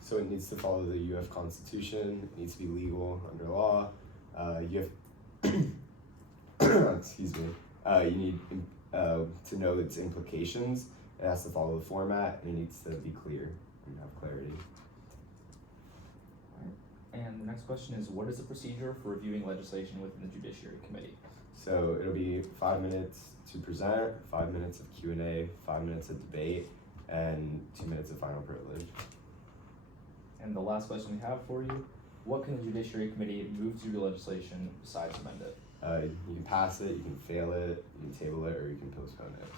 So it needs to follow the UF Constitution, it needs to be legal under law, you have, excuse me, you need to know its implications, it has to follow the format, and it needs to be clear and have clarity. And the next question is, what is the procedure for reviewing legislation within the Judiciary Committee? So it'll be 5 minutes to present, 5 minutes of Q&A, 5 minutes of debate, and 2 minutes of final privilege. And the last question we have for you, what can the Judiciary Committee move through the legislation besides amend it? You can pass it, you can fail it, you can table it, or you can postpone it.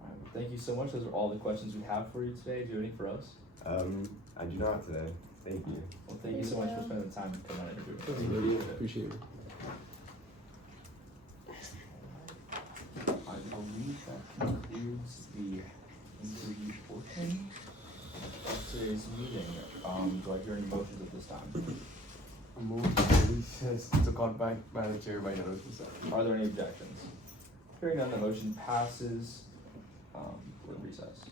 Alright, well, thank you so much. Those are all the questions we have for you today. Do you have any for us? I do not today. Thank you. Well, thank you so much for spending the time to come on and interview Thank you. Appreciate it. I believe that concludes the interview portion of today's meeting. Do I hear any motions at this time? A move to recess to contact manager by notice of Senate. Are there any objections? Hearing none, the motion passes. We're in recess.